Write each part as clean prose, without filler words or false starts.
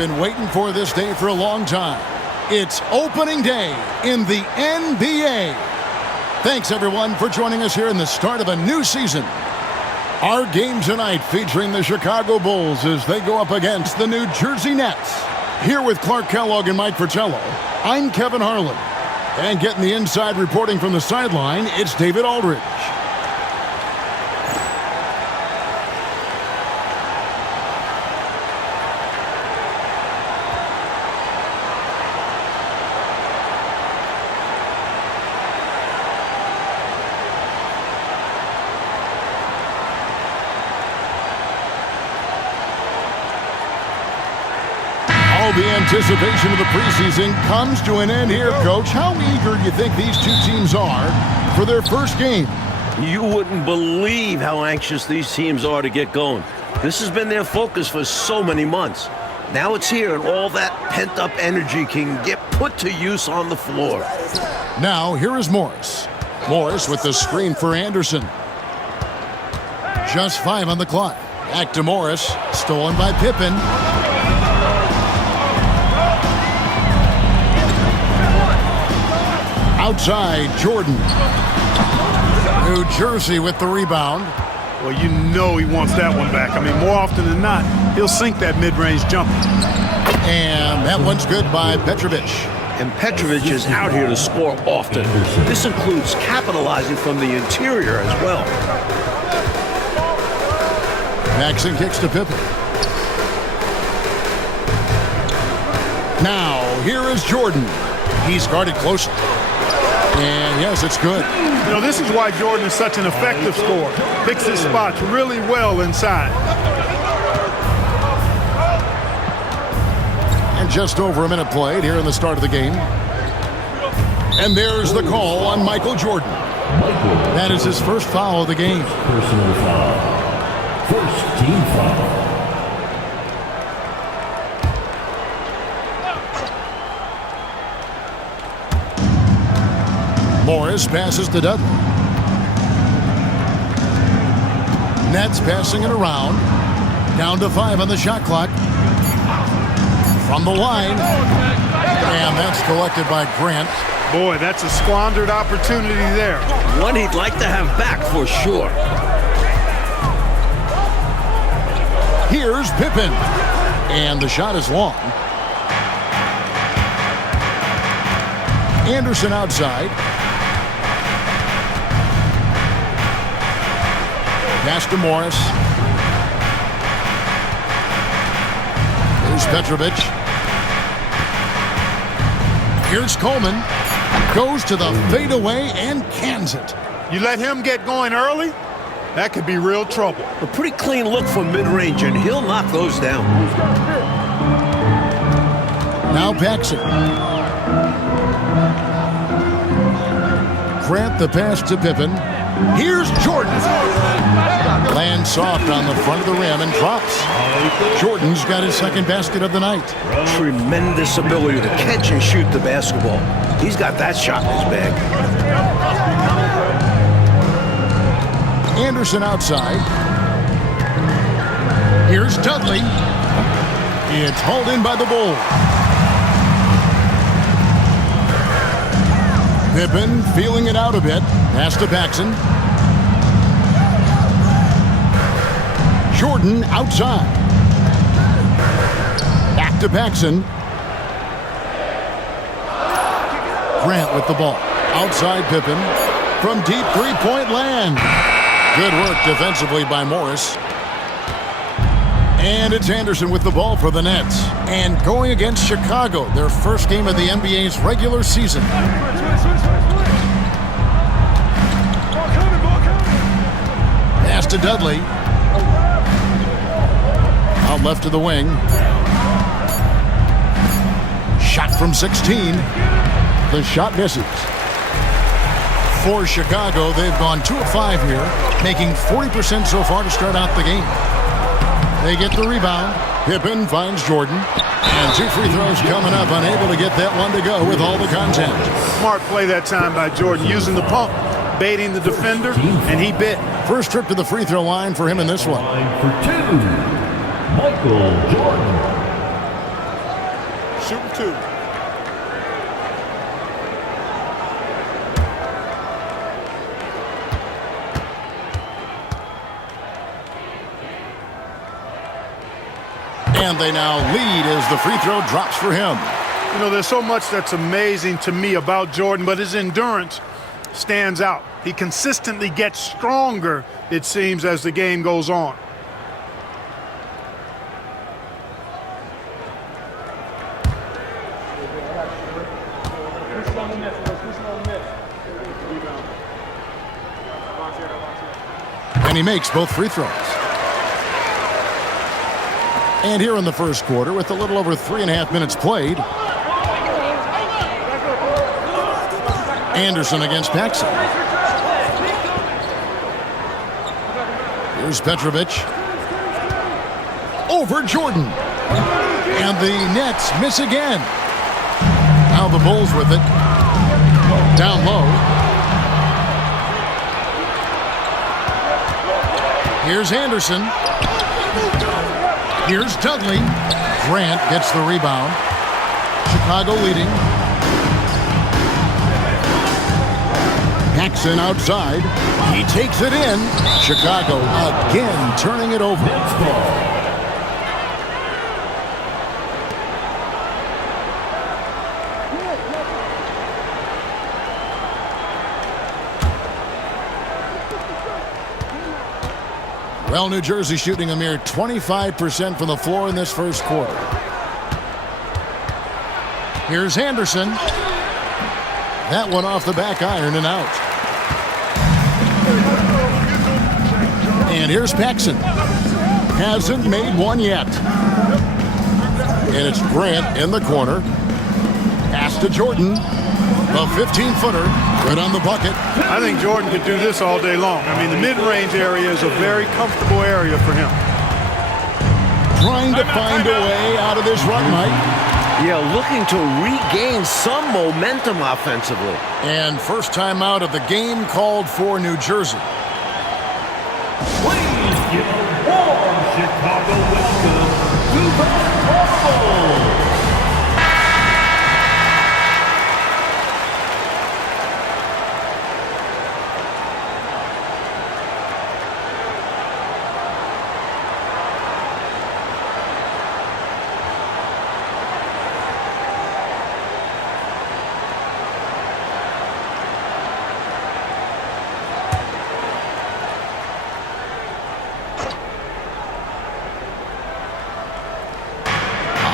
been waiting for this day for a long time. It's opening day in the NBA. Thanks, everyone, for joining us here in the start of a new season. Our game tonight featuring the Chicago Bulls as they go up against the New Jersey Nets. Here with Clark Kellogg and Mike Fratello, I'm Kevin Harlan. And getting the inside reporting from the sideline, it's David Aldridge. The anticipation of the preseason comes to an end here, Coach. How eager do you think these two teams are for their first game? You wouldn't believe how anxious these teams are to get going. This has been their focus for so many months. Now it's here, and all that pent-up energy can get put to use on the floor. Now, here is Morris. Morris with the screen for Anderson. Just 5 on the clock. Back to Morris. Stolen by Pippen. Outside, Jordan. New Jersey with the rebound. Well, you know he wants that one back. I mean, more often than not, he'll sink that mid-range jumper. And that one's good by Petrovic. And Petrovic is out here to score often. This includes capitalizing from the interior as well. Maxson kicks to Pippen. Now, here is Jordan. He's guarded closely. And yes, it's good. You know, this is why Jordan is such an effective scorer. Picks his spots really well inside. And just over a minute played here in the start of the game. And there's the call on Michael Jordan. That is his first foul of the game. Personal foul. First team foul. Morris passes to Dudley. Nets passing it around. Down to 5 on the shot clock. From the line. And that's collected by Grant. Boy, that's a squandered opportunity there. One he'd like to have back for sure. Here's Pippen. And the shot is long. Anderson outside. Pass to Morris. Here's Petrovic. Here's Coleman. Goes to the fadeaway and cans it. You let him get going early, that could be real trouble. A pretty clean look for mid-range, and he'll knock those down. Now Paxson. Grant the pass to Pippen. Here's Jordan. Lands soft on the front of the rim and drops. Jordan's got his second basket of the night. Tremendous ability to catch and shoot the basketball. He's got that shot in his bag. Anderson outside. Here's Dudley. It's hauled in by the Bulls. Pippen feeling it out a bit. Pass to Paxson. Jordan outside. Back to Paxson. Grant with the ball. Outside Pippen. From deep three-point land. Good work defensively by Morris. And it's Anderson with the ball for the Nets. And going against Chicago, their first game of the NBA's regular season. Pass to Dudley. Out left to the wing. Shot from 16. The shot misses. For Chicago, they've gone 2 of 5 here, making 40% so far to start out the game. They get the rebound. Pippen finds Jordan. And 2 free throws coming up, unable to get that one to go with all the content. Smart play that time by Jordan, using the pump, baiting the defender, and he bit. First trip to the free throw line for him in this one. Line for 2, Michael Jordan. shooting 2. And they now lead as the free throw drops for him. You know, there's so much that's amazing to me about Jordan, but his endurance stands out. He consistently gets stronger, it seems, as the game goes on. And he makes both free throws. And here in the first quarter, with a little over 3.5 minutes played, Anderson against Paxson. Here's Petrovic. Over Jordan. And the Nets miss again. Now the Bulls with it. Down low. Here's Anderson. Here's Dudley. Grant gets the rebound. Chicago leading. Paxson outside. He takes it in. Chicago again turning it over. Well, New Jersey shooting a mere 25% from the floor in this first quarter. Here's Anderson. That one off the back iron and out. And here's Paxson. Hasn't made one yet. And it's Grant in the corner. Pass to Jordan. The 15-footer. Good on the bucket. I think Jordan could do this all day long. I mean, the mid-range area is a very comfortable area for him. Trying to find a way out of this run, Mike. Yeah, looking to regain some momentum offensively. And first time out of the game called for New Jersey. Please give a warm Chicago welcome to the Bulls.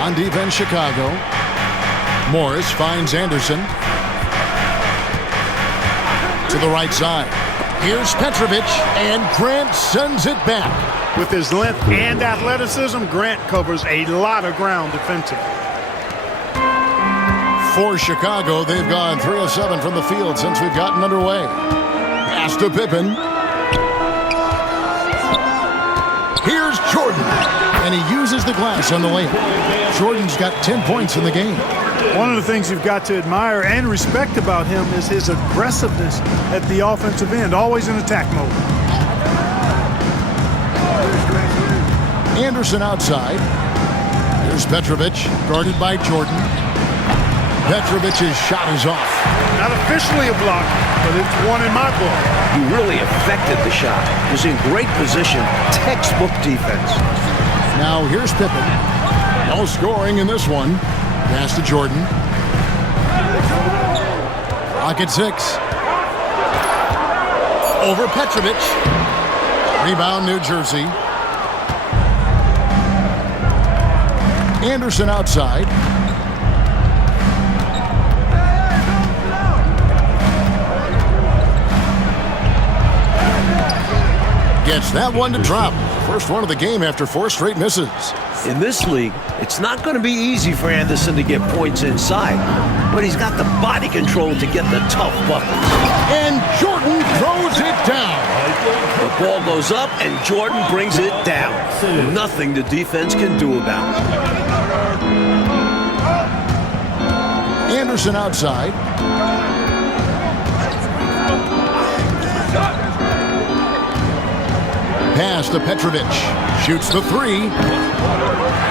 On defense, Chicago. Morris finds Anderson. To the right side. Here's Petrovic, and Grant sends it back. With his length and athleticism, Grant covers a lot of ground defensively. For Chicago, they've gone 3 of 7 from the field since we've gotten underway. Pass to Pippen. Here's Jordan. And he uses the glass on the layup. Jordan's got 10 points in the game. One of the things you've got to admire and respect about him is his aggressiveness at the offensive end, always in attack mode. Anderson outside. Here's Petrovic, guarded by Jordan. Petrovic's shot is off. Not officially a block, but it's one in my book. He really affected the shot. He was in great position, textbook defense. Now here's Pippen. No scoring in this one. Pass to Jordan. Clock at 6. Over Petrovic. Rebound New Jersey. Anderson outside. Gets that one to drop. First one of the game after 4 straight misses. In this league, it's not going to be easy for Anderson to get points inside, but he's got the body control to get the tough bucket. And Jordan throws it down. The ball goes up, and Jordan brings it down. Nothing the defense can do about it. Anderson outside. Pass to Petrovic. Shoots the 3.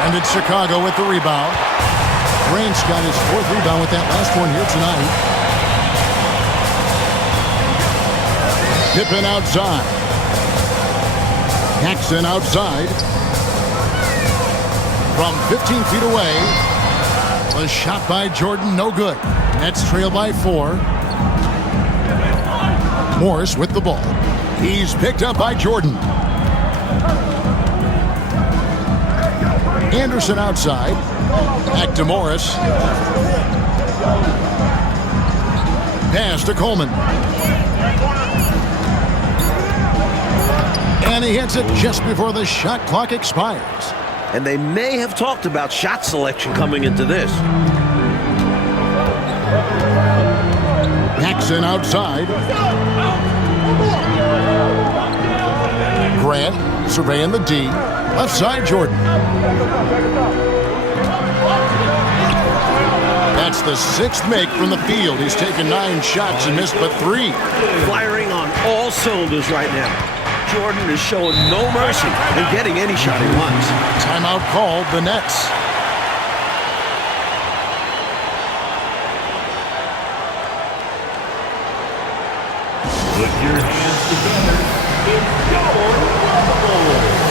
And it's Chicago with the rebound. Grant's got his 4th rebound with that last one here tonight. Pippen outside. Jackson outside. From 15 feet away. Was shot by Jordan, no good. Nets trail by 4. Morris with the ball. He's picked up by Jordan. Anderson outside. Back to Morris. Pass to Coleman. And he hits it just before the shot clock expires. And they may have talked about shot selection coming into this. Jackson outside. Grant surveying the D. Left side, Jordan. That's the 6th make from the field. He's taken 9 shots and missed but 3. Firing on all cylinders right now. Jordan is showing no mercy in getting any shot he wants. Timeout called, the Nets. Put your hands together. It's your Rumble.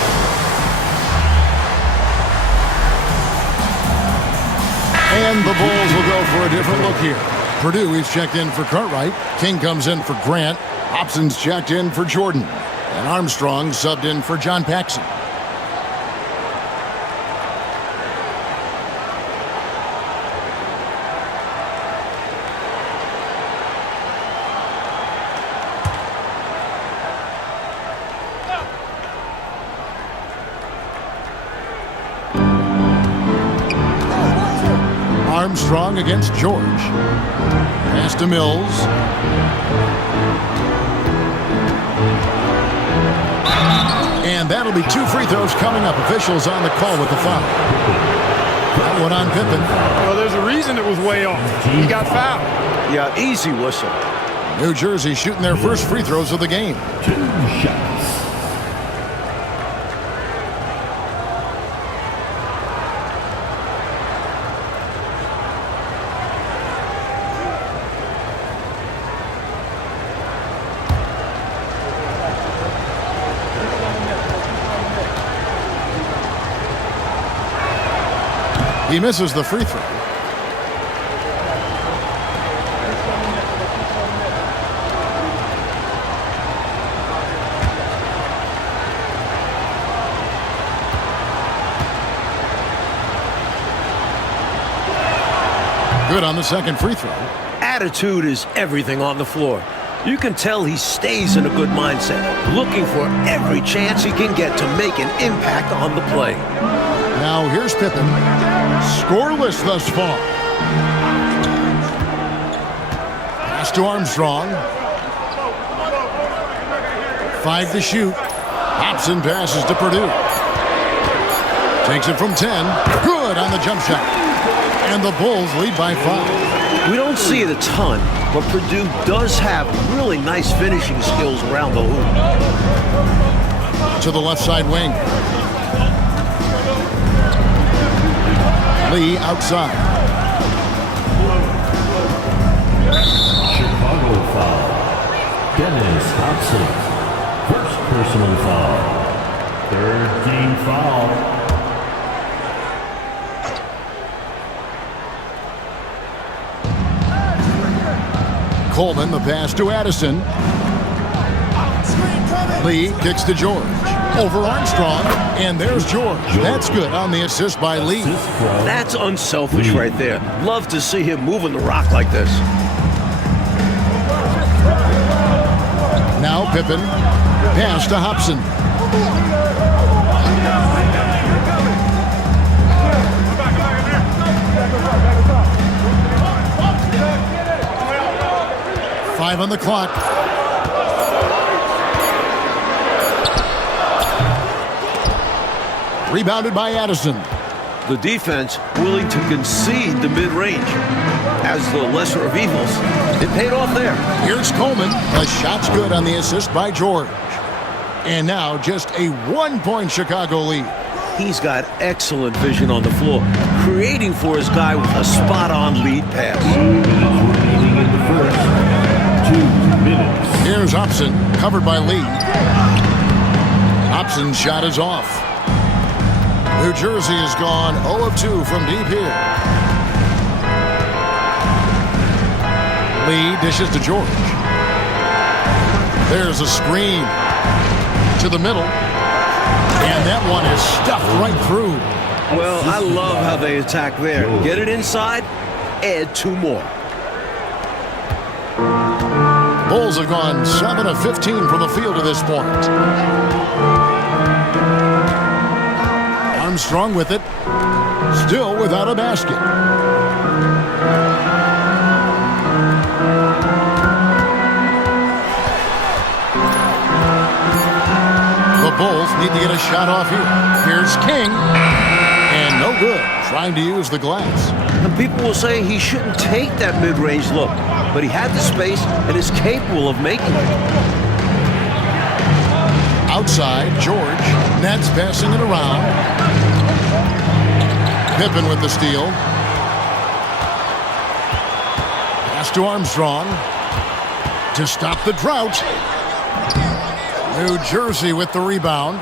And the Bulls will go for a different look here. Purdue, he's checked in for Cartwright. King comes in for Grant. Hobson's checked in for Jordan. And Armstrong subbed in for John Paxson. Armstrong against George. Pass to Mills. And that'll be 2 free throws coming up. Officials on the call with the foul. That one on Pippen. Well, there's a reason it was way off. He got fouled. Yeah, easy whistle. New Jersey shooting their first free throws of the game. 2 shots. He misses the free throw. Good on the second free throw. Attitude is everything on the floor. You can tell he stays in a good mindset, looking for every chance he can get to make an impact on the play. Now here's Pippen. Scoreless thus far. Pass to Armstrong. 5 to shoot. Hobson passes to Purdue. Takes it from 10. Good on the jump shot. And the Bulls lead by 5. We don't see it a ton, but Purdue does have really nice finishing skills around the hoop. To the left side wing. Lee outside. Chicago foul. Dennis Hobson. First personal foul. 3rd team foul. Coleman, the pass to Addison. Lee kicks to George. Over Armstrong, and there's George. That's good on the assist by Lee. That's unselfish right there. Love to see him moving the rock like this. Now Pippen. Pass to Hobson. Five on the clock. Rebounded by Addison. The defense willing to concede the mid-range as the lesser of evils. It paid off there. Here's Coleman. The shot's good on the assist by George. And now just a 1-point Chicago lead. He's got excellent vision on the floor, creating for his guy with a spot-on lead pass. 2 minutes remaining in the first. 2 minutes. Here's Hobson, covered by Lee. Hobson's shot is off. New Jersey has gone 0 of 2 from deep here. Lee dishes to George. There's a screen to the middle. And that one is stuffed right through. Well, I love how they attack there. Get it inside, add 2 more. Bulls have gone 7 of 15 from the field to this point. Armstrong with it. Still without a basket. The Bulls need to get a shot off here. Here's King. And no good. Trying to use the glass. And people will say he shouldn't take that mid-range look, but he had the space and is capable of making it. Outside, George. Nets passing it around. Pippen with the steal. Pass to Armstrong to stop the drought. New Jersey with the rebound.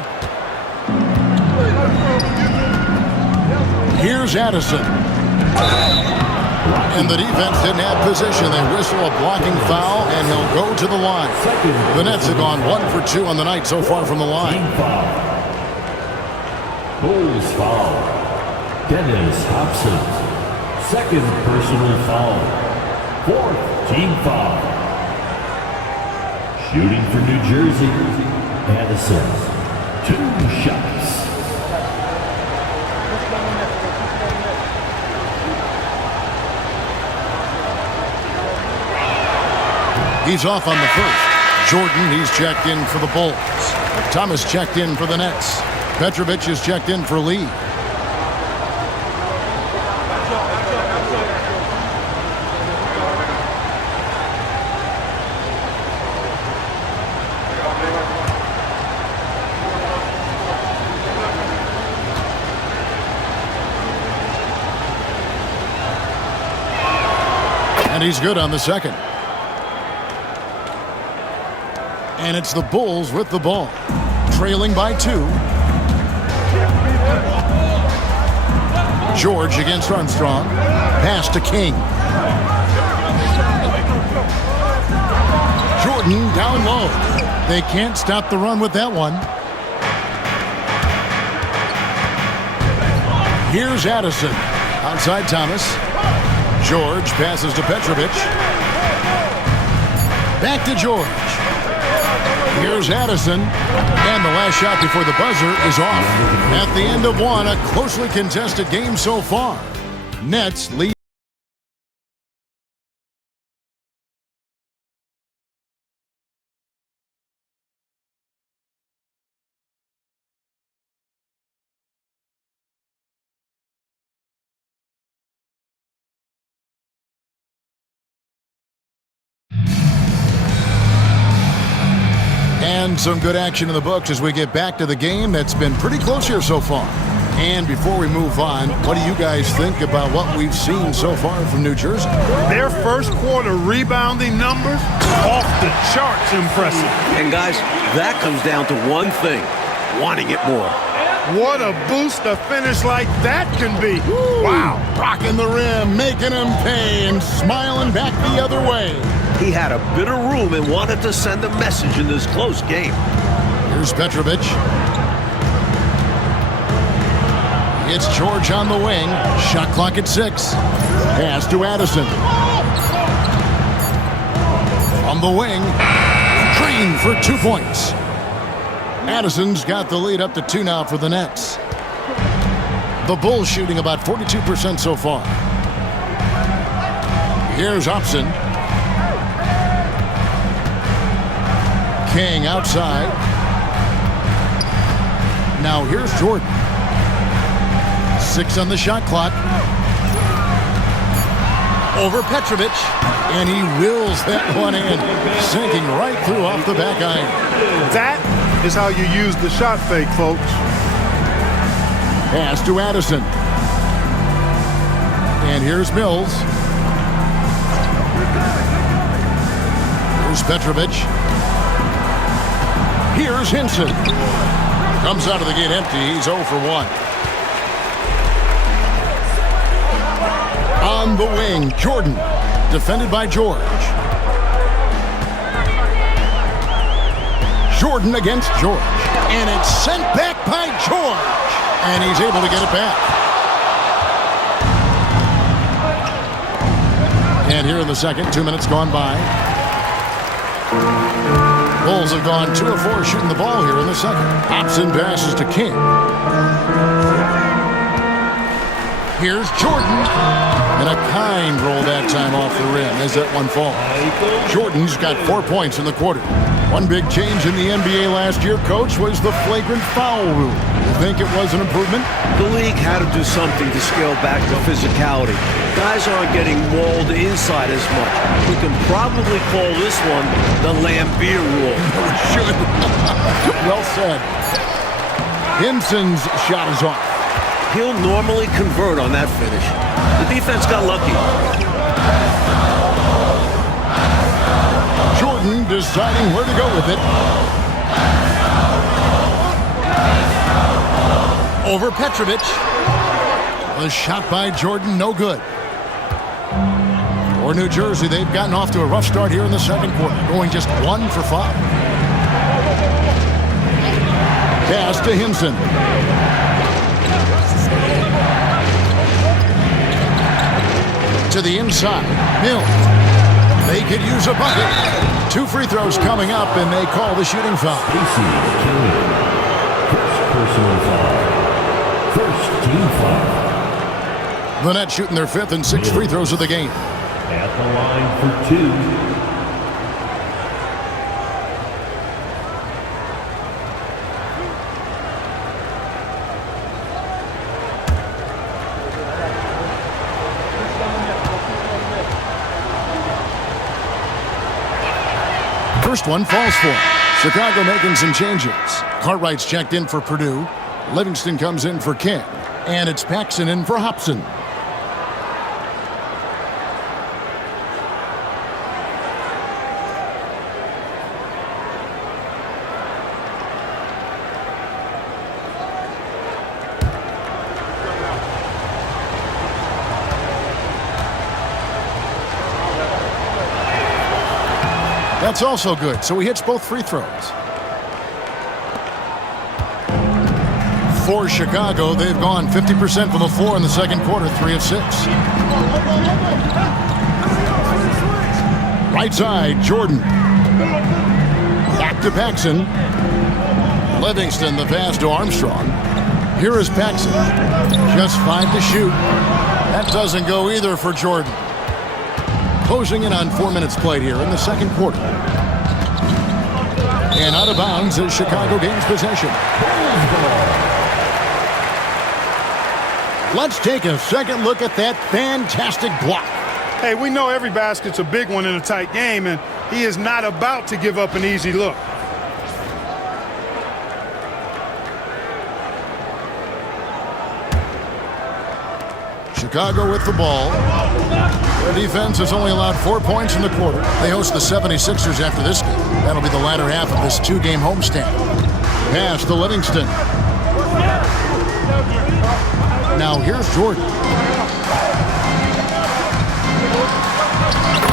Here's Addison. And the defense didn't have position. They whistle a blocking foul, and he'll go to the line. The Nets have gone 1 for 2 on the night so far from the line. Bulls foul. Dennis Hobson. Second personal foul. 4th team foul. Shooting for New Jersey, Addison. 2 shots. He's off on the first. Jordan, he's checked in for the Bulls. Thomas checked in for the Nets. Petrovic is checked in for Lee. And he's good on the second. And it's the Bulls with the ball, trailing by 2. George against Armstrong. Pass to King. Jordan down low. They can't stop the run with that one. Here's Addison. Outside Thomas. George passes to Petrovic. Back to George. Here's Addison. And the last shot before the buzzer is off. At the end of one, a closely contested game so far. Nets lead. And some good action in the books as we get back to the game that's been pretty close here so far. And before we move on, what do you guys think about what we've seen so far from New Jersey? Their first quarter rebounding numbers, off the charts impressive. And guys, that comes down to one thing, wanting it more. What a boost a finish like that can be. Wow. Rocking the rim, making him pay, and smiling back the other way. He had a bit of room and wanted to send a message in this close game. Here's Petrovic. It's George on the wing. Shot clock at 6. Pass to Addison. On the wing. Green for 2 points. Addison's got the lead up to 2 now for the Nets. The Bulls shooting about 42% so far. Here's Hobson. King outside. Now here's Jordan. 6 on the shot clock. Over Petrovic. And he wills that one in. Sinking right through off the back iron. That is how you use the shot fake, folks. Pass to Addison. And here's Mills. Here's Petrovic. Here's Hinson. Comes out of the gate empty. He's 0 for 1. On the wing, Jordan. Defended by George. Jordan against George. And it's sent back by George. And he's able to get it back. And here in the second, 2 minutes gone by. Bulls have gone 2 of 4 shooting the ball here in the second. Hobson passes to King. Here's Jordan. And a kind roll that time off the rim as that one falls. Jordan's got 4 points in the quarter. One big change in the NBA last year, Coach, was the flagrant foul rule. You think it was an improvement? The league had to do something to scale back the physicality. Guys aren't getting mauled inside as much. We can probably call this one the Lambeer rule. Should. Well said. Hinson's shot is off. He'll normally convert on that finish. The defense got lucky. Jordan deciding where to go with it. Over Petrovic. The shot by Jordan, no good. For New Jersey, they've gotten off to a rough start here in the second quarter, going just 1 for 5. Pass to Hinson. To the inside. Mills. They could use a bucket. 2 free throws coming up, and they call the shooting foul. First team foul. The Nets shooting their 5th and 6th free throws of the game. At the line for 2. First one falls for him. Chicago making some changes. Cartwright's checked in for Purdue. Livingston comes in for King. And it's Paxson in for Hobson. That's also good, so he hits both free throws. For Chicago, they've gone 50% from the floor in the second quarter, 3 of 6. Right side, Jordan. Back to Paxson. Livingston, the pass to Armstrong. Here is Paxson. Just 5 to shoot. That doesn't go either for Jordan. Closing in on 4 minutes played here in the second quarter. And out of bounds as Chicago gains possession. Let's take a second look at that fantastic block. Hey, we know every basket's a big one in a tight game, and he is not about to give up an easy look. Chicago with the ball. Their defense has only allowed 4 points in the quarter. They host the 76ers after this game. That'll be the latter half of this 2-game homestand. Pass to Livingston. Now here's Jordan.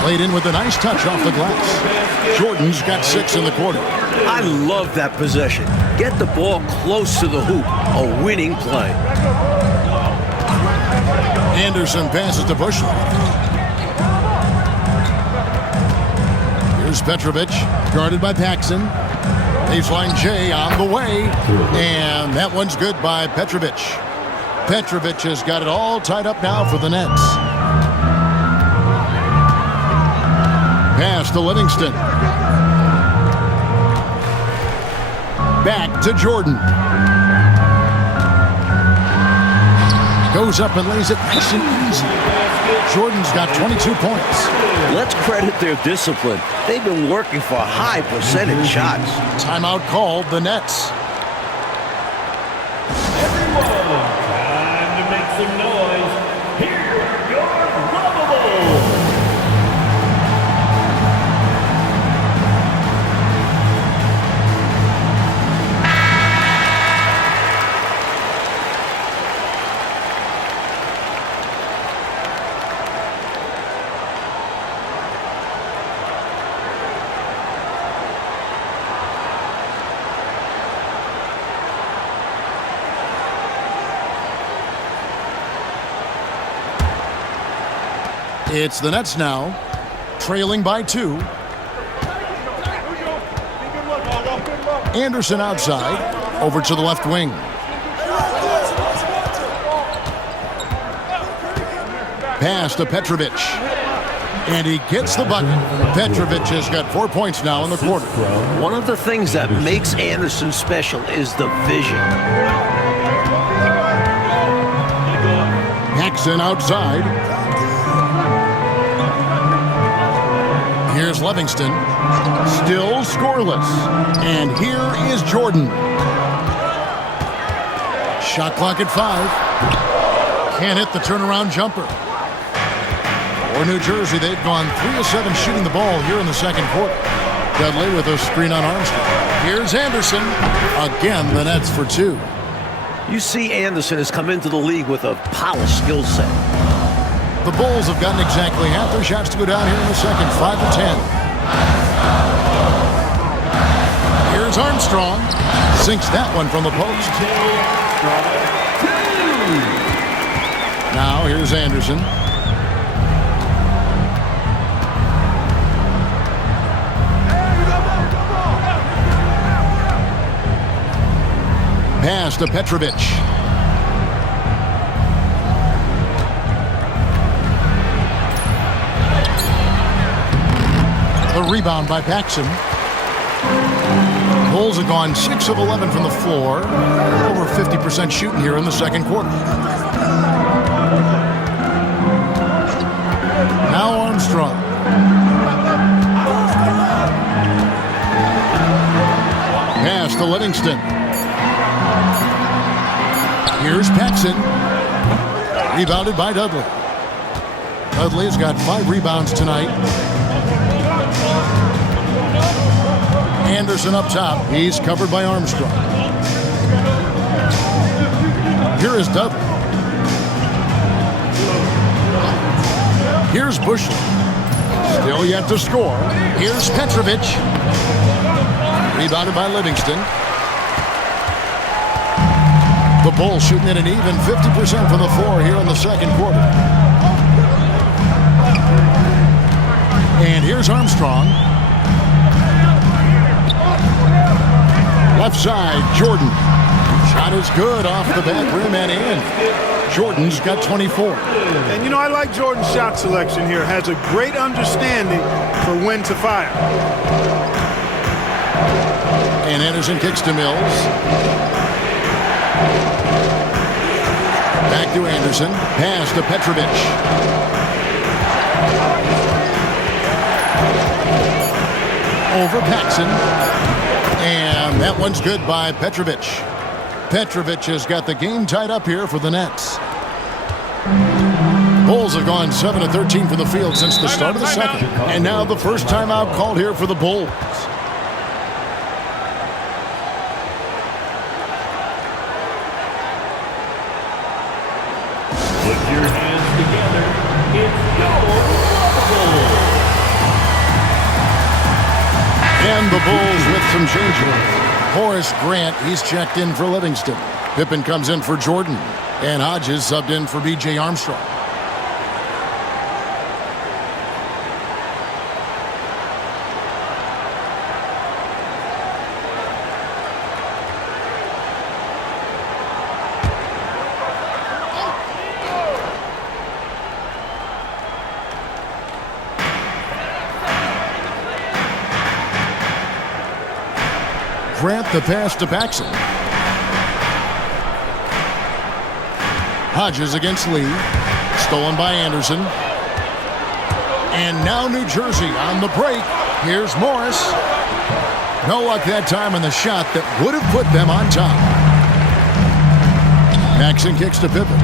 Played in with a nice touch off the glass. Jordan's got 6 in the quarter. I love that possession. Get the ball close to the hoop. A winning play. Anderson passes to Bushley. Here's Petrovic, guarded by Paxson. Baseline J on the way. And that one's good by Petrovic. Petrovic has got it all tied up now for the Nets. Pass to Livingston. Back to Jordan. Goes up and lays it nice and easy. Jordan's got 22 points. Let's credit their discipline. They've been working for high percentage shots. Timeout called, the Nets. Everyone, It's the Nets now, trailing by 2. Anderson outside, over to the left wing. Pass to Petrovic. And he gets the bucket. Petrovic has got 4 points now in the quarter. One of the things that makes Anderson special is the vision. Paxson outside. Here's Livingston. Still scoreless. And here is Jordan. Shot clock at 5. Can't hit the turnaround jumper. For New Jersey, they've gone 3 of 7 shooting the ball here in the second quarter. Dudley with a screen on Armstrong. Here's Anderson. Again, the Nets for 2. You see Anderson has come into the league with a polished skill set. The Bulls have gotten exactly half their shots to go down here in the second, 5 of 10. Here's Armstrong. Sinks that one from the post. Now here's Anderson. Pass to Petrovic. The rebound by Paxson. Bulls have gone 6 of 11 from the floor. Over 50% shooting here in the second quarter. Now Armstrong. Pass to Livingston. Here's Paxson. Rebounded by Dudley. Dudley has got 5 rebounds tonight. Anderson up top. He's covered by Armstrong. Here is Dudley. Here's Bushley. Still yet to score. Here's Petrovic. Rebounded by Livingston. The Bulls shooting at an even 50% from the floor here in the second quarter. And here's Armstrong. Left side, Jordan. Shot is good off the back rim and in. Jordan's got 24. And you know, I like Jordan's shot selection here. Has a great understanding for when to fire. And Anderson kicks to Mills. Back to Anderson. Pass to Petrovic. Over Paxson. And that one's good by Petrovic. Petrovic has got the game tied up here for the Nets. Bulls have gone 7 of 13 from the field since the start of the second. And now the first timeout called here for the Bulls. Put your hands together. It's your Bulls. And the Bulls with some changes. Horace Grant, he's checked in for Livingston. Pippen comes in for Jordan. And Hodges subbed in for B.J. Armstrong. Grant the pass to Paxson. Hodges against Lee. Stolen by Anderson. And now New Jersey on the break. Here's Morris. No luck that time on the shot that would have put them on top. Paxson kicks to Pippen.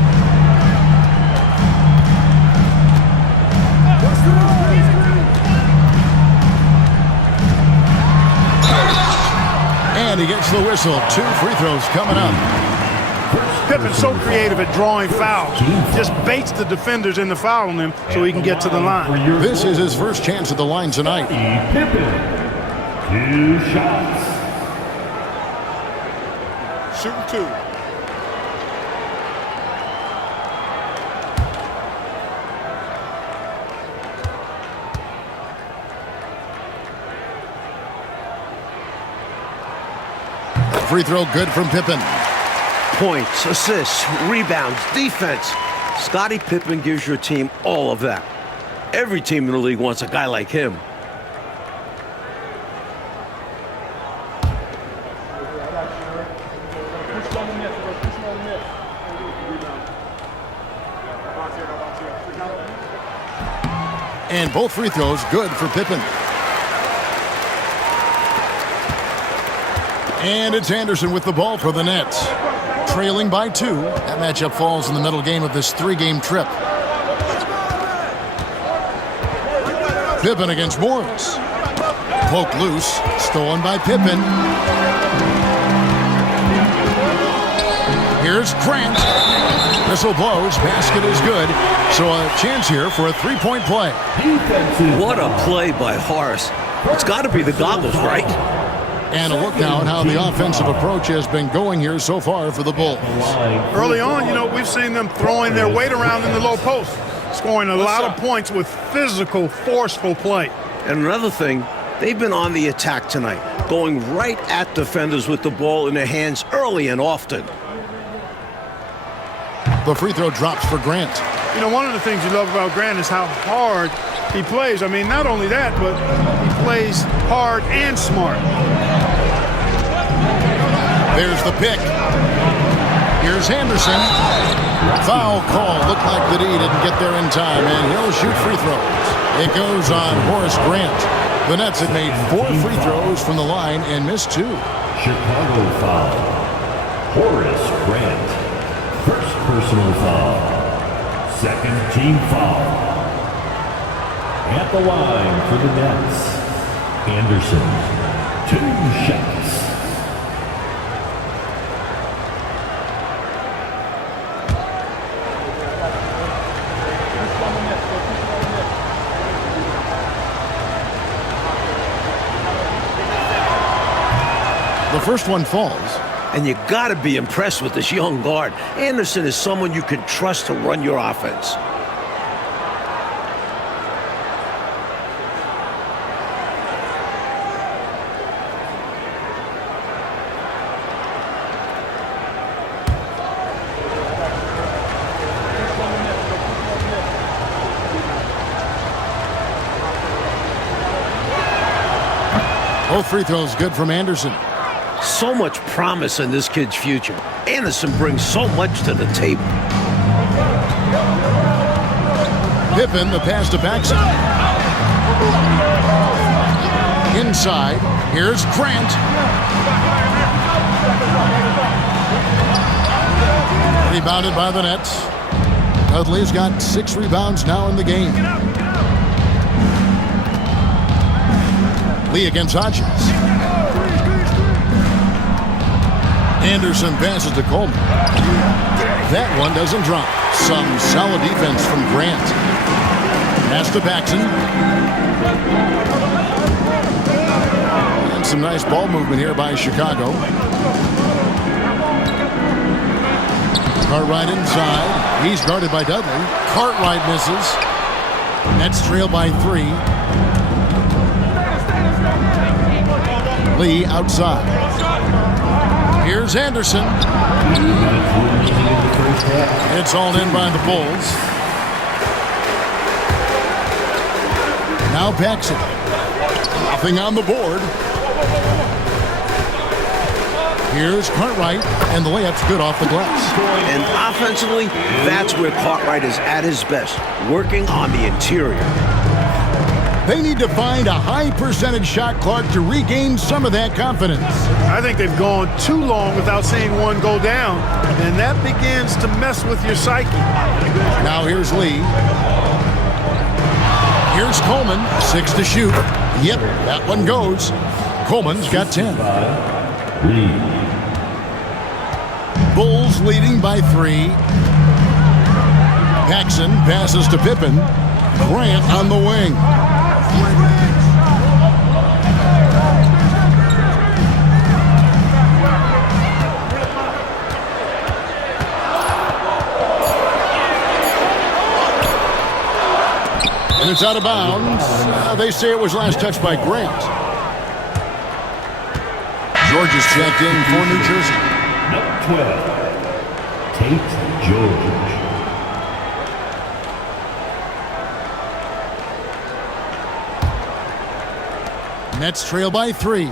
And he gets the whistle. 2 free throws coming up. Pippen's so creative at drawing fouls. Just baits the defenders into fouling him so he can get to the line. This is his first chance at the line tonight. Pippen. 2 shots. Shooting 2. Free throw good from Pippen. Points, assists, rebounds, defense. Scottie Pippen gives your team all of that. Every team in the league wants a guy like him. And both free throws good for Pippen. And it's Anderson with the ball for the Nets. Trailing by 2. That matchup falls in the middle game of this 3-game trip. Pippen against Morris. Poke loose. Stolen by Pippen. Here's Grant. Whistle blows. Basket is good. So a chance here for a 3-point play. What a play by Horace. It's got to be the goggles, right? And a look now at how the offensive approach has been going here so far for the Bulls. Early on, we've seen them throwing their weight around in the low post, scoring a lot of points with physical, forceful play. And another thing, they've been on the attack tonight, going right at defenders with the ball in their hands early and often. The free throw drops for Grant. One of the things you love about Grant is how hard he plays. I mean, not only that, but he plays hard and smart. There's the pick. Here's Anderson. Foul call. Looked like that he didn't get there in time, and he'll shoot free throws. It goes on Horace Grant. The Nets had made 4 free throws from the line and missed 2. Chicago foul. Horace Grant. First personal foul. Second team foul. At the line for the Nets, Anderson. 2 shots. The first one falls. And you got to be impressed with this young guard. Anderson is someone you can trust to run your offense. Both free throws good from Anderson. So much promise in this kid's future. Anderson brings so much to the table. Pippen, the pass to Paxson. Inside, here's Grant. Rebounded by the Nets. Dudley's got 6 rebounds now in the game. Lee against Hodges. Anderson passes to Coleman. That one doesn't drop. Some solid defense from Grant. Pass to Paxson. And some nice ball movement here by Chicago. Cartwright inside. He's guarded by Dudley. Cartwright misses. Nets trail by 3. Lee outside. Here's Anderson. It's all in by the Bulls. Now Paxson. Nothing on the board. Here's Cartwright, and the layup's good off the glass. And offensively, that's where Cartwright is at his best, working on the interior. They need to find a high percentage shot clock to regain some of that confidence. I think they've gone too long without seeing one go down, and that begins to mess with your psyche. Now here's Lee. Here's Coleman, 6 to shoot. Yep, that one goes. Coleman's got 10. Bulls leading by 3. Paxson passes to Pippen. Grant on the wing. And it's out of bounds. They say it was last touched by Grant. George is checked in for New Jersey. Number 12, Tate George. Nets trail by 3.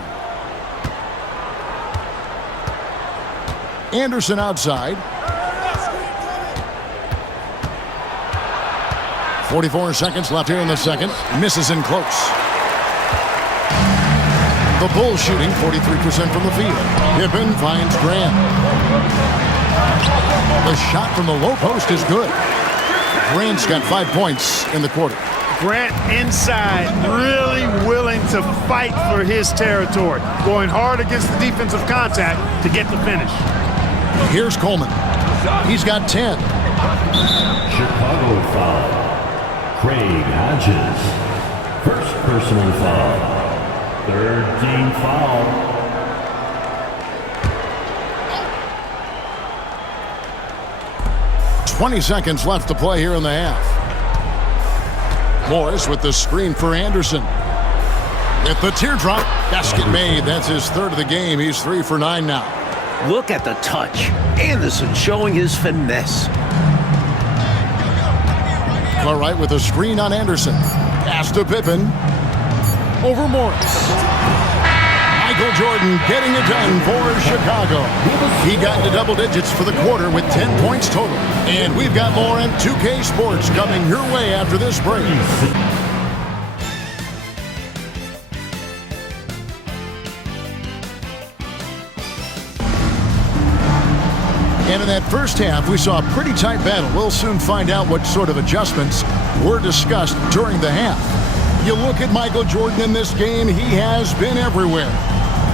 Anderson outside. 44 seconds left here in the second. Misses in close. The Bulls shooting 43% from the field. Pippen finds Grant. The shot from the low post is good. Grant's got 5 points in the quarter. Grant inside, really willing to fight for his territory. Going hard against the defensive contact to get the finish. Here's Coleman. He's got 10. Chicago foul. Craig Hodges. First personal foul. Third team foul. "20 seconds left to play here in the half. Morris with the screen for Anderson. With the teardrop. Basket made. That's his third of the game. He's 3 for 9 now. Look at the touch. Anderson showing his finesse. All right, with a screen on Anderson. Pass to Pippen. Over Morris. Michael Jordan getting it done for Chicago. He got into double digits for the quarter with 10 points total. And we've got more on 2K Sports coming your way after this break. And in that first half, we saw a pretty tight battle. We'll soon find out what sort of adjustments were discussed during the half. You look at Michael Jordan in this game, he has been everywhere.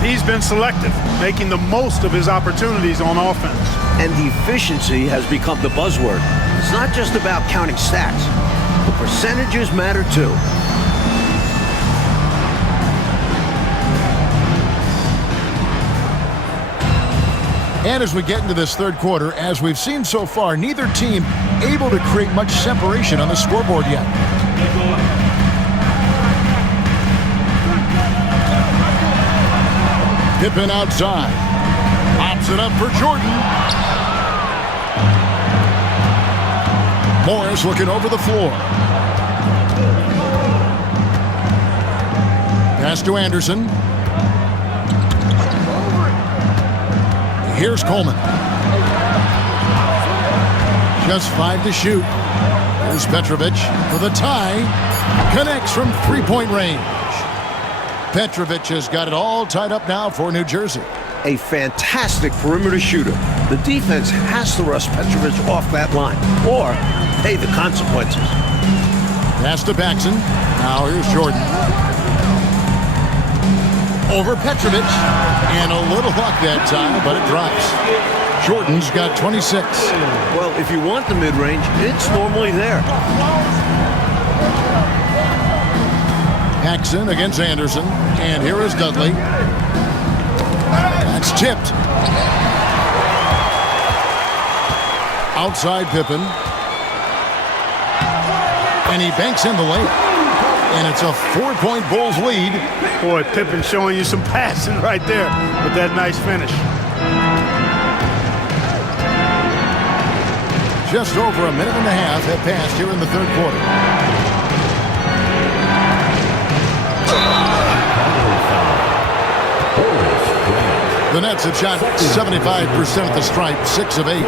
He's been selective, making the most of his opportunities on offense. And efficiency has become the buzzword. It's not just about counting stats. The percentages matter too. And as we get into this third quarter, as we've seen so far, neither team able to create much separation on the scoreboard yet. Pippen outside. Pops it up for Jordan. Morris looking over the floor. Pass to Anderson. Here's Coleman. Just 5 to shoot. Here's Petrovic for the tie. Connects from three-point range. Petrovic has got it all tied up now for New Jersey. A fantastic perimeter shooter. The defense has to rush Petrovic off that line or pay the consequences. Pass to Paxson. Now here's Jordan. Over Petrovic. And a little luck that time, but it drops. Jordan's got 26. Well, if you want the mid-range, it's normally there. Paxson against Anderson. And here is Dudley. That's tipped. Outside Pippen. And he banks in the layup. And it's a 4-point Bulls lead. Boy, Pippen showing you some passing right there with that nice finish. Just over a minute and a half have passed here in the third quarter. The Nets have shot 75% at the stripe, 6 of 8.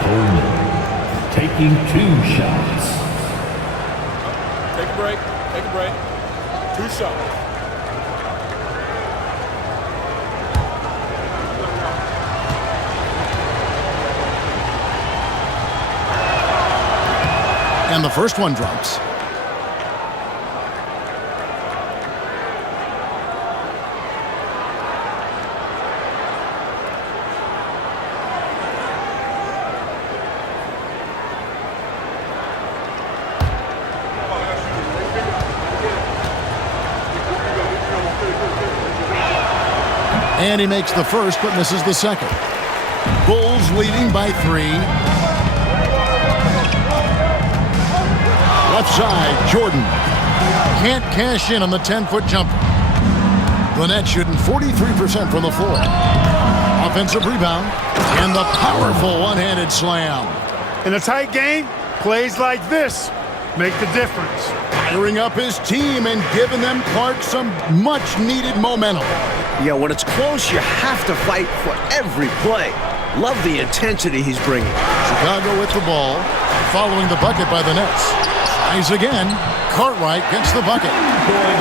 Coleman taking 2 shots. Take a break. Take a break. 2 shots. And the first one drops. And he makes the first, but misses the second. Bulls leading by 3. Left side, Jordan. Can't cash in on the 10-foot jumper. The Nets shooting 43% from the floor. Offensive rebound. And the powerful one-handed slam. In a tight game, plays like this make the difference. Firing up his team and giving them, Clark, some much-needed momentum. Yeah, when it's close, you have to fight for every play. Love the intensity he's bringing. Chicago with the ball, following the bucket by the Nets. Tries again. Cartwright gets the bucket.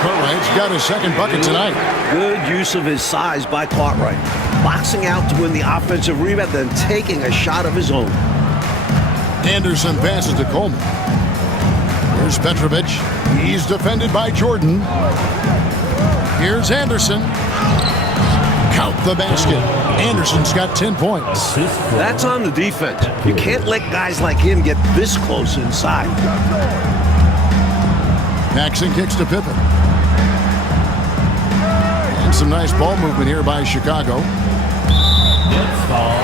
Cartwright's got his second bucket tonight. Good use of his size by Cartwright. Boxing out to win the offensive rebound, then taking a shot of his own. Anderson passes to Coleman. Here's Petrovic. He's defended by Jordan. Here's Anderson. Count the basket. Anderson's got 10 points. That's on the defense. You can't let guys like him get this close inside. Paxson kicks to Pippen. And some nice ball movement here by Chicago. Nets foul.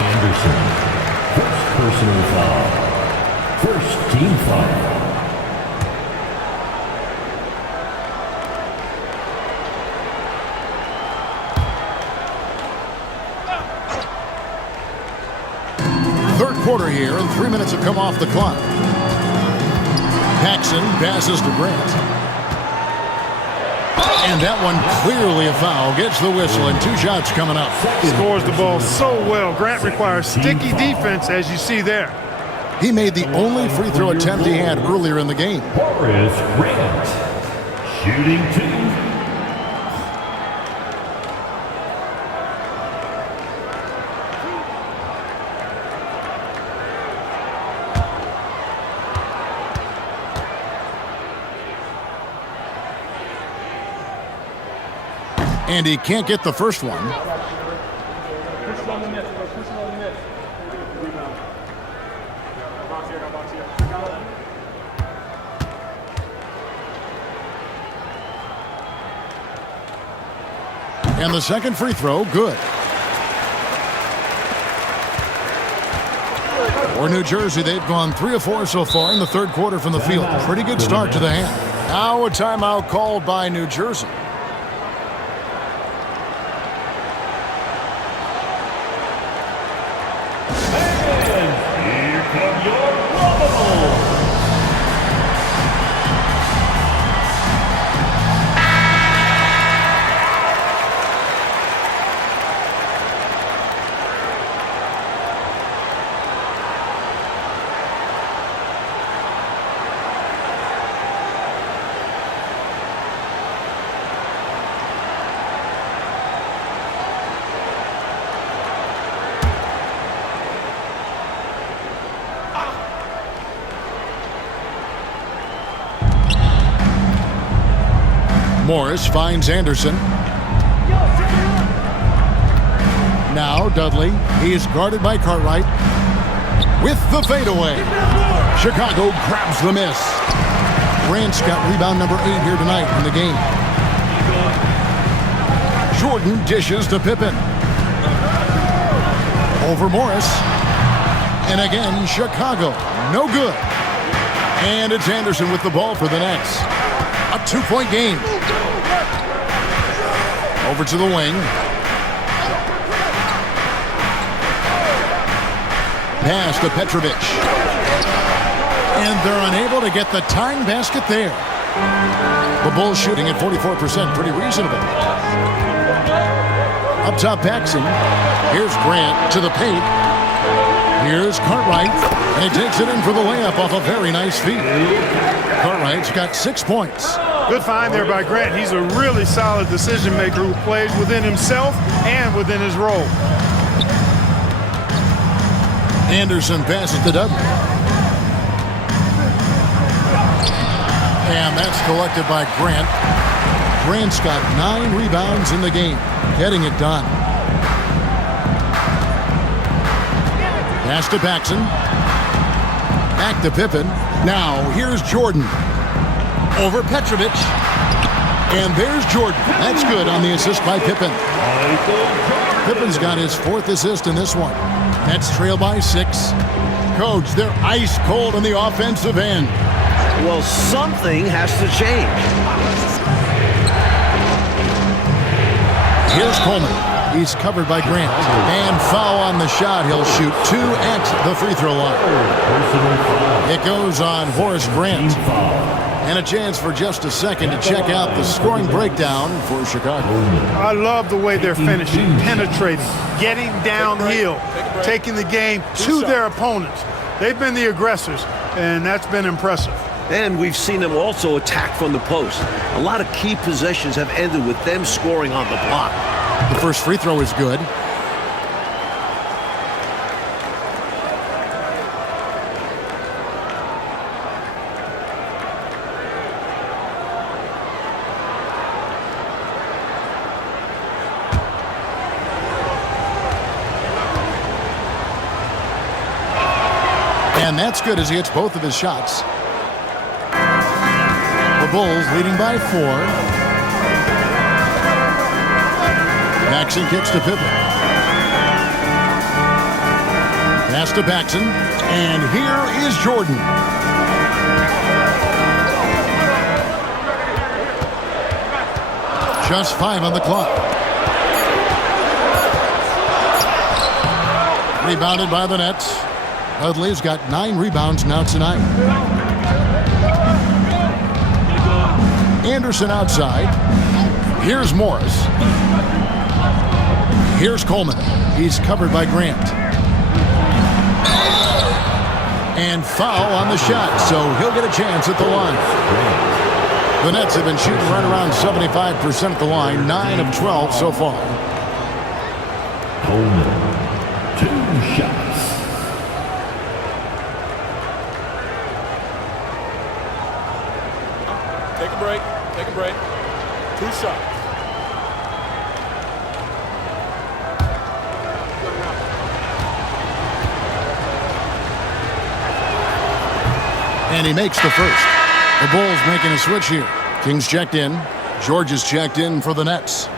Anderson. First personal foul. First team foul. Third quarter here, and 3 minutes have come off the clock. Paxson passes to Grant. And that one clearly a foul. Gets the whistle, and 2 shots coming up. Scores the ball so well. Grant requires sticky defense, as you see there. He made the only free throw attempt he had earlier in the game. Horace Grant. Shooting 2. And he can't get the first one. And the second free throw, good. For New Jersey, they've gone 3 of 4 so far in the third quarter from the field. Pretty good start to the half. Now a timeout called by New Jersey. Morris finds Anderson. Now Dudley. He's guarded by Cartwright. With the fadeaway. Chicago grabs the miss. Grant's got rebound number 8 here tonight in the game. Jordan dishes to Pippen. Over Morris. And again, Chicago. No good. And it's Anderson with the ball for the Nets. A 2-point game. Over to the wing. Pass to Petrovic. And they're unable to get the tying basket there. The Bulls shooting at 44%, pretty reasonable. Up top, Paxson. Here's Grant to the paint. Here's Cartwright. And he takes it in for the layup off a very nice feed. Cartwright's got 6 points. Good find there by Grant. He's a really solid decision maker who plays within himself and within his role. Anderson passes to Dudley. And that's collected by Grant. Grant's got 9 rebounds in the game, getting it done. Pass to Paxson. Back to Pippen. Now here's Jordan. Over Petrovic. And there's Jordan. That's good on the assist by Pippen. Pippen's got his 4th assist in this one. Nets trail by 6. Coach, they're ice cold on the offensive end. Well, something has to change. Here's Coleman. He's covered by Grant. And foul on the shot. He'll shoot 2 at the free throw line. It goes on Horace Grant. And a chance for just a second to check out the scoring breakdown for Chicago. I love the way they're finishing, penetrating, getting downhill, taking the game to their opponents. They've been the aggressors, and that's been impressive. And we've seen them also attack from the post. A lot of key possessions have ended with them scoring on the block. The first free throw is good. And that's good as he hits both of his shots. The Bulls leading by 4. Paxson kicks to Pippen. Pass to Paxson. And here is Jordan. Just 5 on the clock. Rebounded by the Nets. Dudley's got 9 rebounds now tonight. Anderson outside. Here's Morris. Here's Coleman. He's covered by Grant. And foul on the shot, so he'll get a chance at the line. The Nets have been shooting right around 75% at the line, 9 of 12 so far. Coleman, 2 shots. Take a break. Take a break. 2 shots. And he makes the first. The Bulls making a switch here. Kings checked in. George is checked in for the Nets.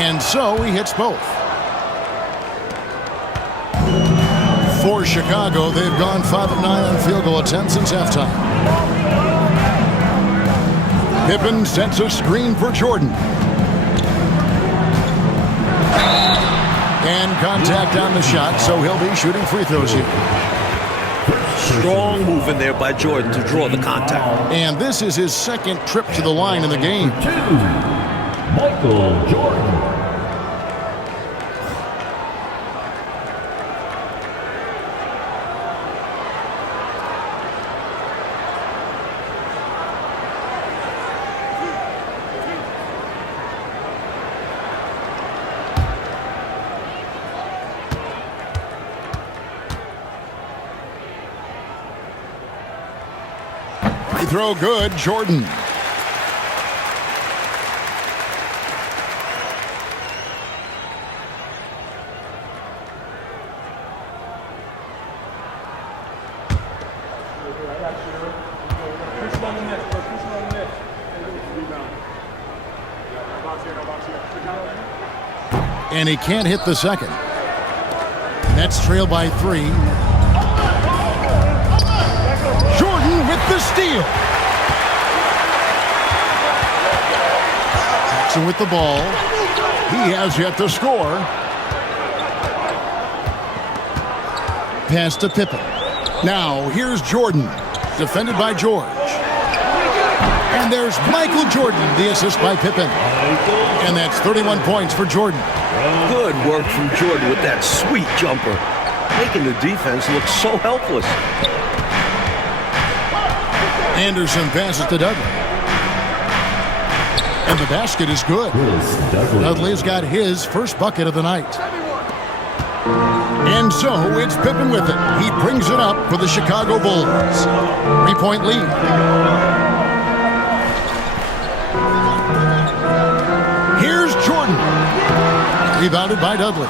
And so he hits both. For Chicago, they've gone 5 of 9 on field goal attempts since halftime. Pippen sets a screen for Jordan. And contact on the shot, so he'll be shooting free throws here. Strong move in there by Jordan to draw the contact. And this is his second trip to the line in the game. 2, Michael Jordan. Free throw good, Jordan. And he can't hit the second. Nets trail by 3. Jordan with the steal. Jackson with the ball. He has yet to score. Pass to Pippen. Now here's Jordan, defended by George. And there's Michael Jordan, the assist by Pippen. And that's 31 points for Jordan. Good work from Jordan with that sweet jumper. Making the defense look so helpless. Anderson passes to Dudley. And the basket is good. Dudley's got his first bucket of the night. And so it's Pippen with it. He brings it up for the Chicago Bulls. 3-point lead. Here's Jordan. Rebounded by Dudley.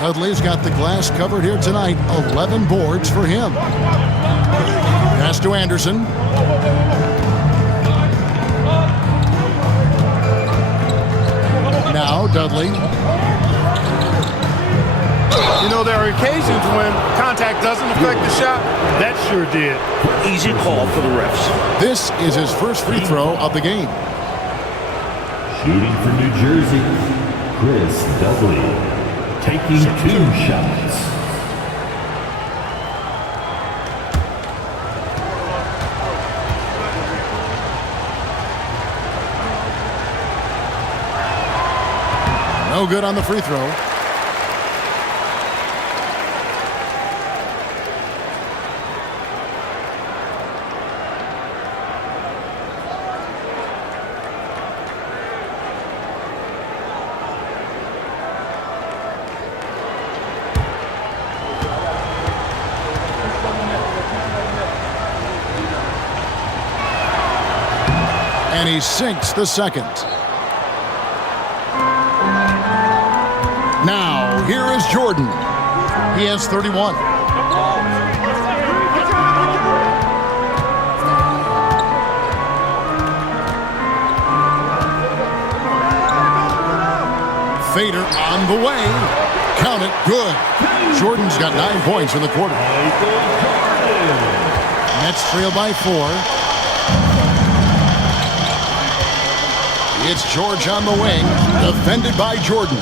Dudley's got the glass covered here tonight. 11 boards for him. Pass to Anderson. Now Dudley. You know, there are occasions when contact doesn't affect the shot. That sure did. Easy call for the refs. This is his first free throw of the game. Shooting for New Jersey, Chris Dudley, taking 2 shots. No good on the free throw. And he sinks the second. Now, here is Jordan. He has 31. Fader on the way. Count it. Good. Jordan's got 9 points in the quarter. Nets trail by 4. It's George on the wing, defended by Jordan.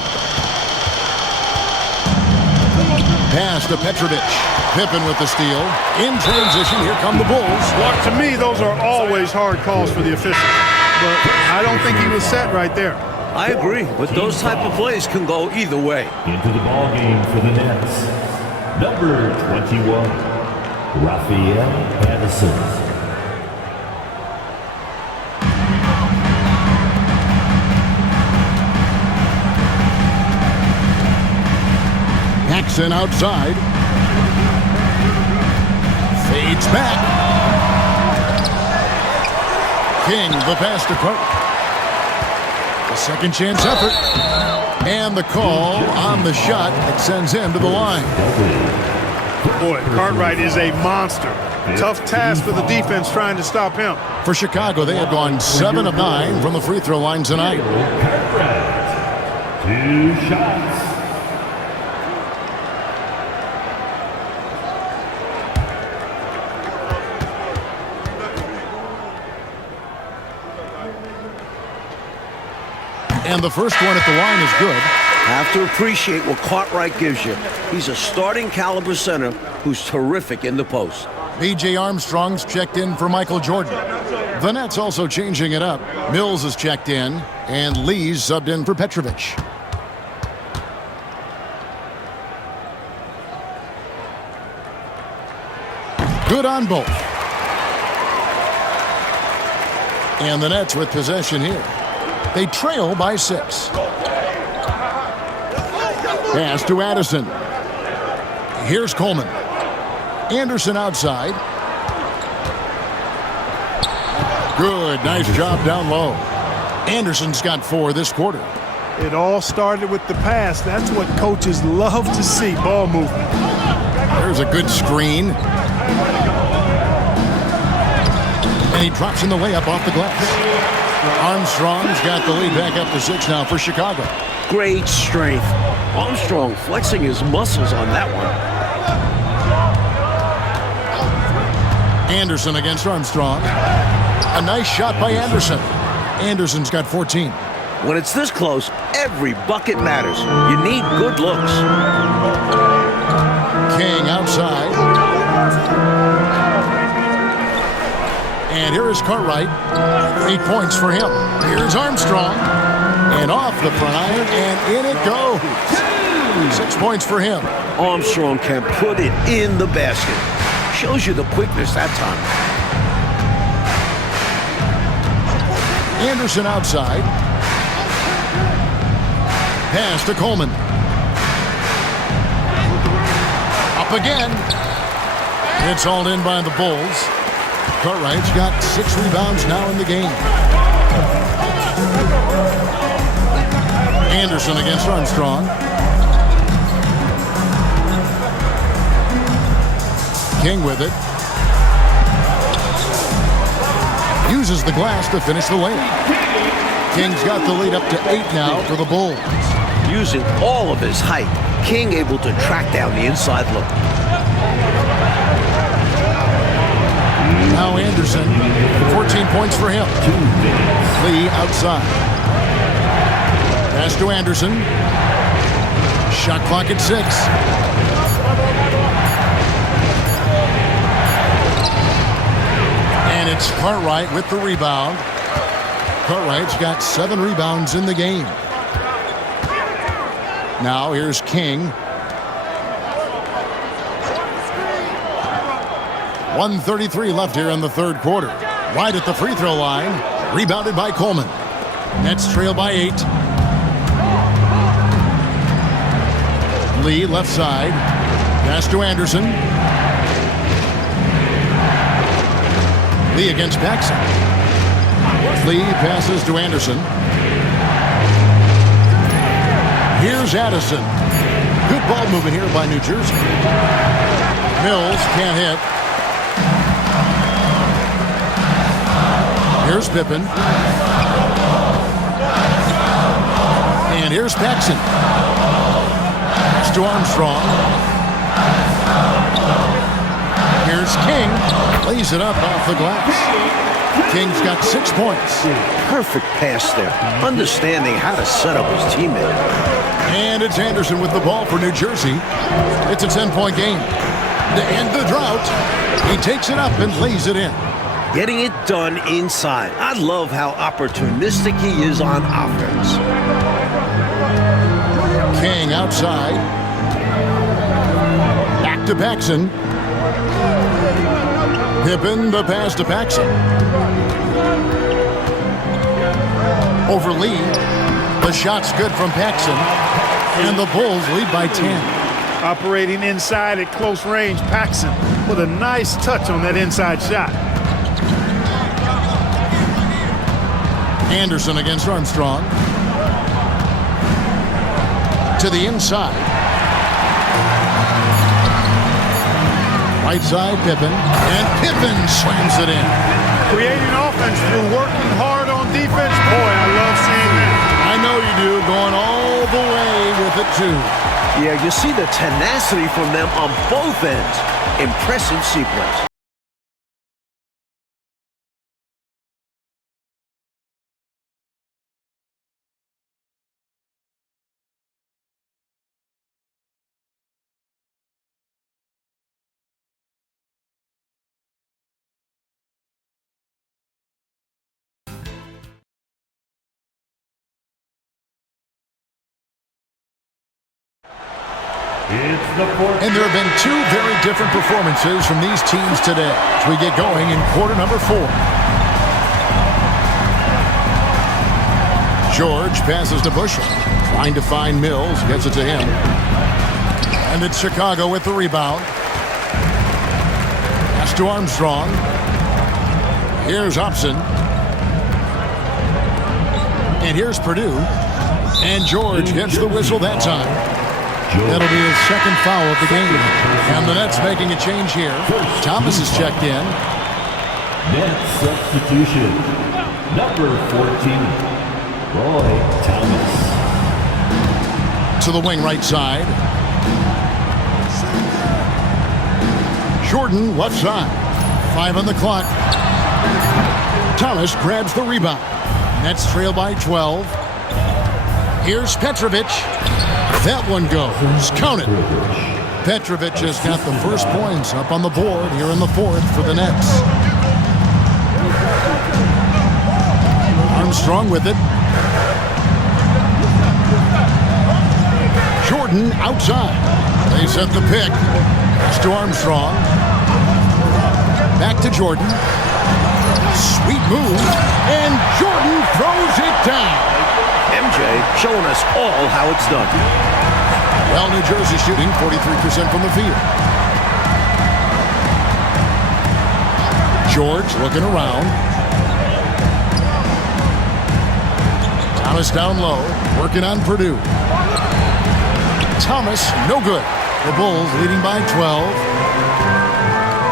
Pass to Petrovic. Pippen with the steal. In transition, here come the Bulls. Well, to me, those are always hard calls for the officials. But I don't think he was set right there. I agree, but those type of plays can go either way. Into the ball game for the Nets, number 21, Raphael Addison. Jackson outside. Fades back. King the pass to Carter. A second chance effort. And the call on the shot that sends him to the line. Boy, Cartwright is a monster. Tough task for the defense trying to stop him. For Chicago, they have gone 7 of 9 from the free throw line tonight. Cartwright, 2 shots. And the first one at the line is good. Have to appreciate what Cartwright gives you. He's a starting caliber center who's terrific in the post. B.J. Armstrong's checked in for Michael Jordan. The Nets also changing it up. Mills is checked in, and Lee's subbed in for Petrovic. Good on both. And the Nets with possession here. They trail by 6. Pass to Addison. Here's Coleman. Anderson outside. Good, nice job down low. Anderson's got 4 this quarter. It all started with the pass. That's what coaches love to see, ball movement. There's a good screen. And he drops in the layup off the glass. Armstrong's got the lead back up to 6 now for Chicago. Great strength. Armstrong flexing his muscles on that one. Anderson against Armstrong. A nice shot by Anderson. Anderson's got 14. When it's this close, every bucket matters. You need good looks. King outside. And here is Cartwright. 8 points for him. Here's Armstrong. And off the prime, and in it goes. 6 points for him. Armstrong can put it in the basket. Shows you the quickness that time. Anderson outside. Pass to Coleman. Up again. It's hauled in by the Bulls. Cartwright's got 6 rebounds now in the game. Anderson against Armstrong. King with it. Uses the glass to finish the layup. King's got the lead up to 8 now for the Bulls. Using all of his height. King able to track down the inside look. Now Anderson, 14 points for him. Lee outside. Pass to Anderson. Shot clock at 6. And it's Cartwright with the rebound. Cartwright's got 7 rebounds in the game. Now here's King. 1:33 left here in the third quarter. Right at the free throw line. Rebounded by Coleman. Nets trail by 8. Lee left side. Pass to Anderson. Lee against Paxson. Lee passes to Anderson. Here's Addison. Good ball movement here by New Jersey. Mills can't hit. Here's Pippen. And here's Paxson. Pass to Armstrong. Here's King. Lays it up off the glass. King's got 6 points. Perfect pass there. Understanding how to set up his teammate. And it's Anderson with the ball for New Jersey. It's a 10-point game. To end the drought, he takes it up and lays it in. Getting it done inside. I love how opportunistic he is on offense. King outside. Back to Paxson. Pippen, the pass to Paxson. Over Lee. The shot's good from Paxson. And the Bulls lead by 10. Operating inside at close range, Paxson with a nice touch on that inside shot. Anderson against Armstrong. To the inside. Right side, Pippen. And Pippen slams it in. Creating offense through working hard on defense. Boy, I love seeing that. I know you do. Going all the way with it, too. Yeah, you see the tenacity from them on both ends. Impressive sequence. And there have been 2 very different performances from these teams today as we get going in quarter number 4. George passes to Bushel. Trying to find Mills. Gets it to him. And it's Chicago with the rebound. Pass to Armstrong. Here's Hobson. And here's Purdue. And George gets the whistle that time. That'll be his second foul of the game. And the Nets making a change here. Thomas is checked in. Nets substitution. Number 14, Roy Thomas. To the wing right side. Jordan left side. 5 on the clock. Thomas grabs the rebound. Nets trail by 12. Here's Petrovic. That one goes. Count it. Petrovic has got the first points up on the board here in the 4th for the Nets. Armstrong with it. Jordan outside. They set the pick. Pass to Armstrong. Back to Jordan. Sweet move. And Jordan throws it down. MJ showing us all how it's done. Well, New Jersey shooting 43% from the field. George looking around. Thomas down low, working on Purdue. Thomas, no good. The Bulls leading by 12.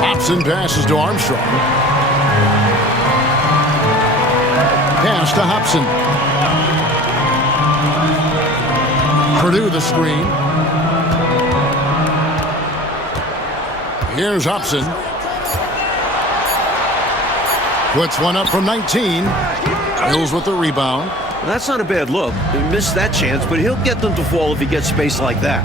Hobson passes to Armstrong. Pass to Hobson. Purdue the screen. Here's Hobson. Puts one up from 19. Mills with the rebound. That's not a bad look. He missed that chance, but he'll get them to fall if he gets space like that.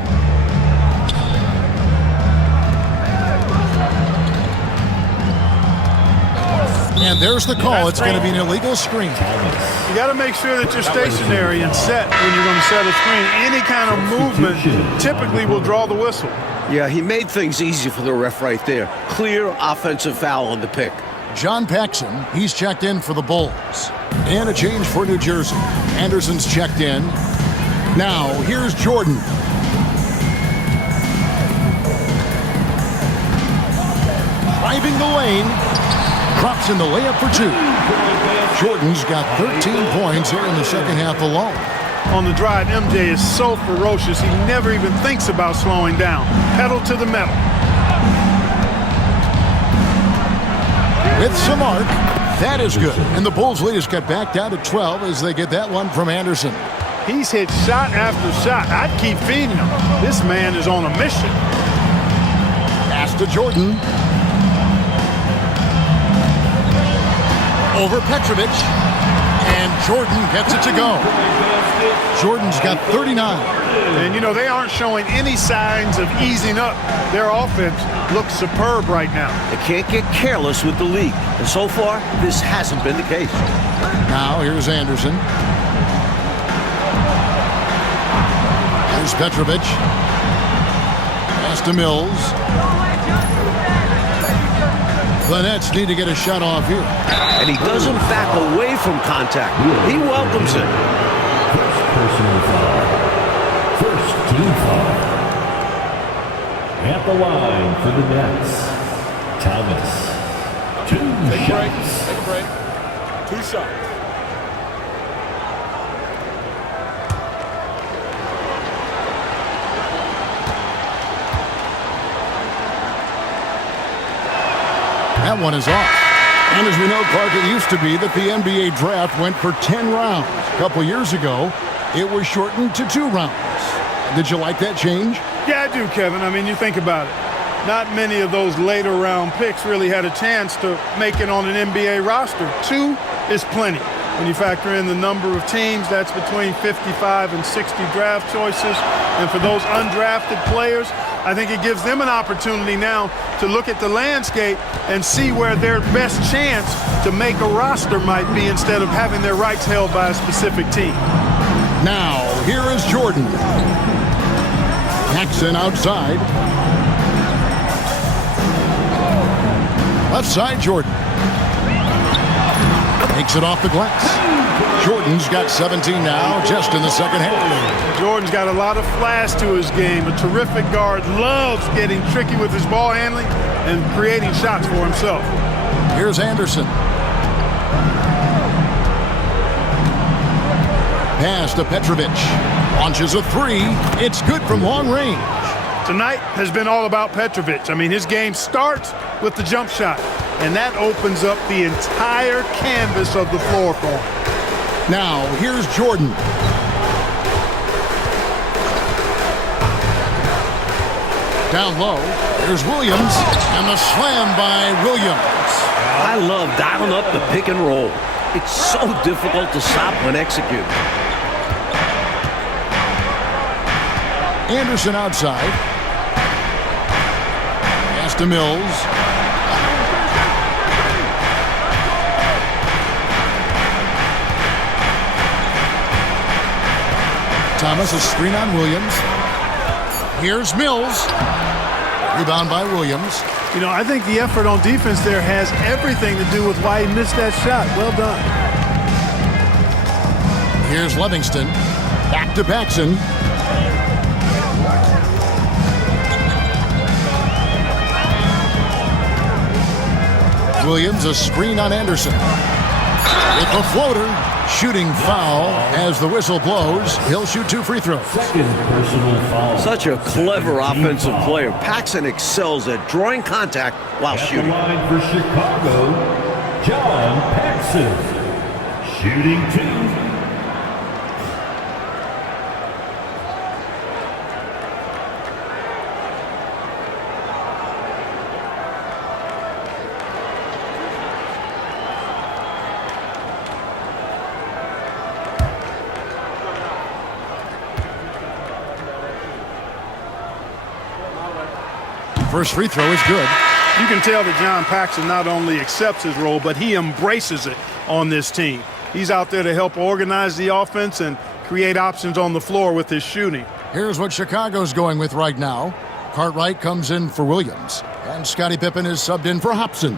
And there's the call. It's going to be an illegal screen. You got to make sure that you're stationary and set when you're going to set a screen. Any kind of movement typically will draw the whistle. Yeah, he made things easy for the ref right there. Clear offensive foul on the pick. John Paxson, he's checked in for the Bulls. And a change for New Jersey. Anderson's checked in. Now, here's Jordan. Driving the lane. Drops in the layup for 2. Jordan's got 13 points here in the second half alone. On the drive, MJ is so ferocious, he never even thinks about slowing down. Pedal to the metal. With some arc, that is good. And the Bulls' lead has got back down to 12 as they get that one from Anderson. He's hit shot after shot. I'd keep feeding him. This man is on a mission. Pass to Jordan. Over Petrovic. And Jordan gets it to go. Jordan's got 39. And, you know, they aren't showing any signs of easing up. Their offense looks superb right now. They can't get careless with the league. And so far, this hasn't been the case. Now, here's Anderson. Here's Petrovic. Pass to Mills. The Nets need to get a shot off here. And he doesn't back away from contact. He welcomes it. First personal foul. First team foul. At the line for the Nets, Thomas. 2 shots. Take a break. 2 shots. That one is off. And as we know, Clark, it used to be that the NBA draft went for 10 rounds. A couple years ago, it was shortened to 2 rounds. Did you like that change? Yeah, I do, Kevin. I mean, you think about it. Not many of those later round picks really had a chance to make it on an NBA roster. 2 is plenty. When you factor in the number of teams, that's between 55 and 60 draft choices. And for those undrafted players, I think it gives them an opportunity now to look at the landscape and see where their best chance to make a roster might be instead of having their rights held by a specific team. Now, here is Jordan. Paxson outside. Left side, Jordan. Takes it off the glass. Jordan's got 17 now, just in the second half. Jordan's got a lot of flash to his game. A terrific guard, loves getting tricky with his ball handling and creating shots for himself. Here's Anderson. Pass to Petrovic. Launches a 3. It's good from long range. Tonight has been all about Petrovic. I mean, his game starts with the jump shot, and that opens up the entire canvas of the floor for him. Now, here's Jordan. Down low, there's Williams, and the slam by Williams. I love dialing up the pick and roll. It's so difficult to stop when executed. Anderson outside. Pass to Mills. Thomas, a screen on Williams. Here's Mills. Rebound by Williams. You know, I think the effort on defense there has everything to do with why he missed that shot. Well done. Here's Livingston. Back to Paxson. Williams, a screen on Anderson. With the floater, shooting foul as the whistle blows. He'll shoot 2 free throws. Second personal foul. Such a clever offensive player. Paxson excels at drawing contact while At the shooting. line for Chicago, John Paxson. Shooting 2. First free throw is good. You can tell that John Paxson not only accepts his role, but he embraces it on this team. He's out there to help organize the offense and create options on the floor with his shooting. Here's what Chicago's going with right now. Cartwright comes in for Williams, and Scottie Pippen is subbed in for Hobson.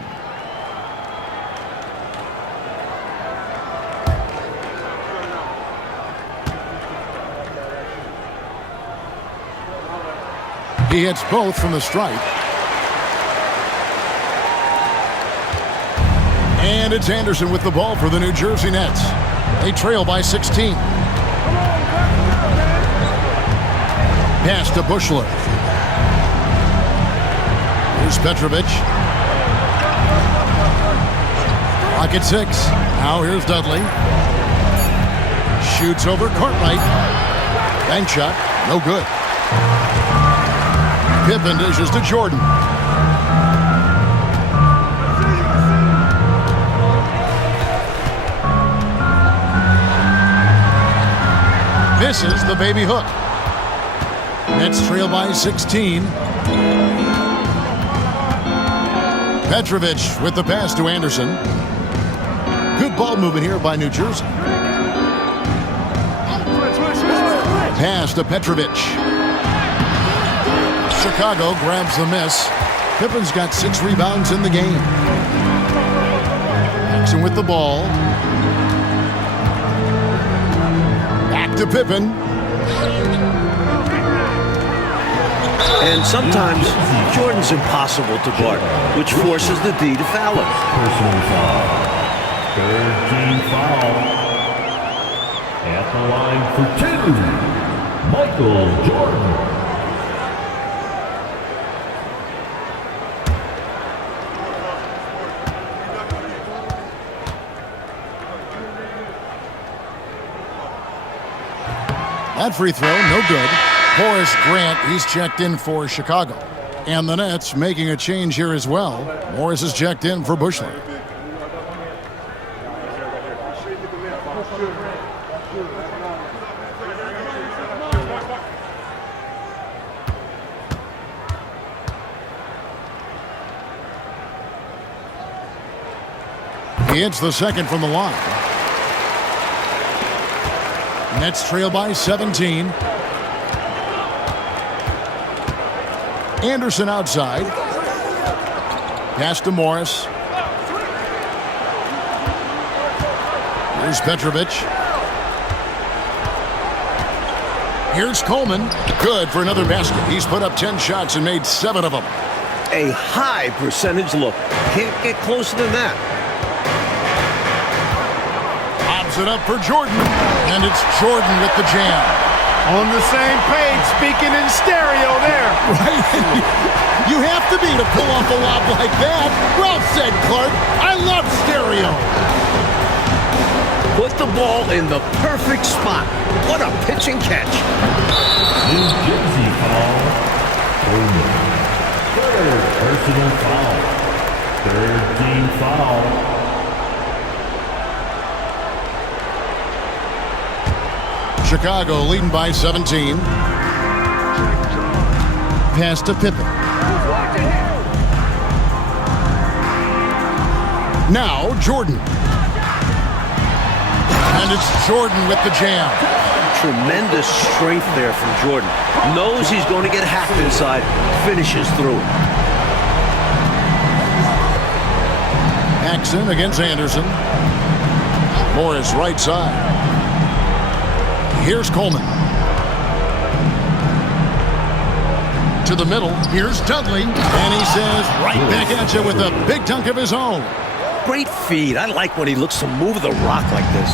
He hits both from the stripe. And it's Anderson with the ball for the New Jersey Nets. They trail by 16. Pass to Bushler. Here's Petrovic. Clock at 6. Now here's Dudley. Shoots over Cartwright. Bank shot. No good. Pippen dishes to Jordan. Misses the baby hook. Nets trail by 16. Petrovic with the pass to Anderson. Good ball movement here by New Jersey. Pass to Petrovic. Chicago grabs the miss. Pippen's got 6 rebounds in the game. Paxson with the ball. Back to Pippen. And sometimes Jordan's impossible to guard, which forces the D to foul him. Personal foul. Third team foul. At the line for 2, Michael Jordan. That free throw, no good. Horace Grant, he's checked in for Chicago. And the Nets making a change here as well. Morris is checked in for Bushler. He hits the second from the line. Nets trail by 17. Anderson outside. Pass to Morris. Here's Petrovic. Here's Coleman. Good for another basket. He's put up 10 shots and made 7 of them. A high percentage look. Can't get closer than that. Pops it up for Jordan. And it's Jordan with the jam. On the same page, speaking in stereo there. Right? You have to be to pull off a lob like that. Well said, Clark. I love stereo. Put the ball in the perfect spot. What a pitch and catch. New Jersey foul. Third personal foul. Third team foul. Chicago leading by 17. Pass to Pippen. Now Jordan. And it's Jordan with the jam. Tremendous strength there from Jordan. Knows he's going to get hacked inside. Finishes through. Paxson against Anderson. Morris right side. Here's Coleman. To the middle. Here's Dudley. And he says right back at you with a big dunk of his own. Great feed. I like when he looks to move the rock like this.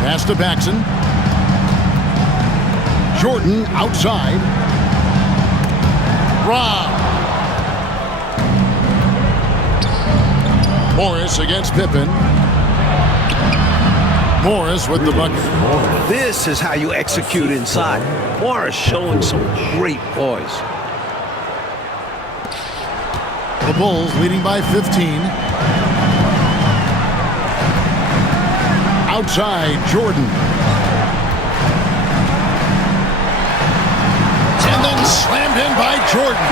Pass to Paxson. Jordan outside. Rob. Morris against Pippen. Morris with the bucket. This is how you execute inside. Morris showing some great poise. The Bulls leading by 15. Outside, Jordan. then slammed in by Jordan.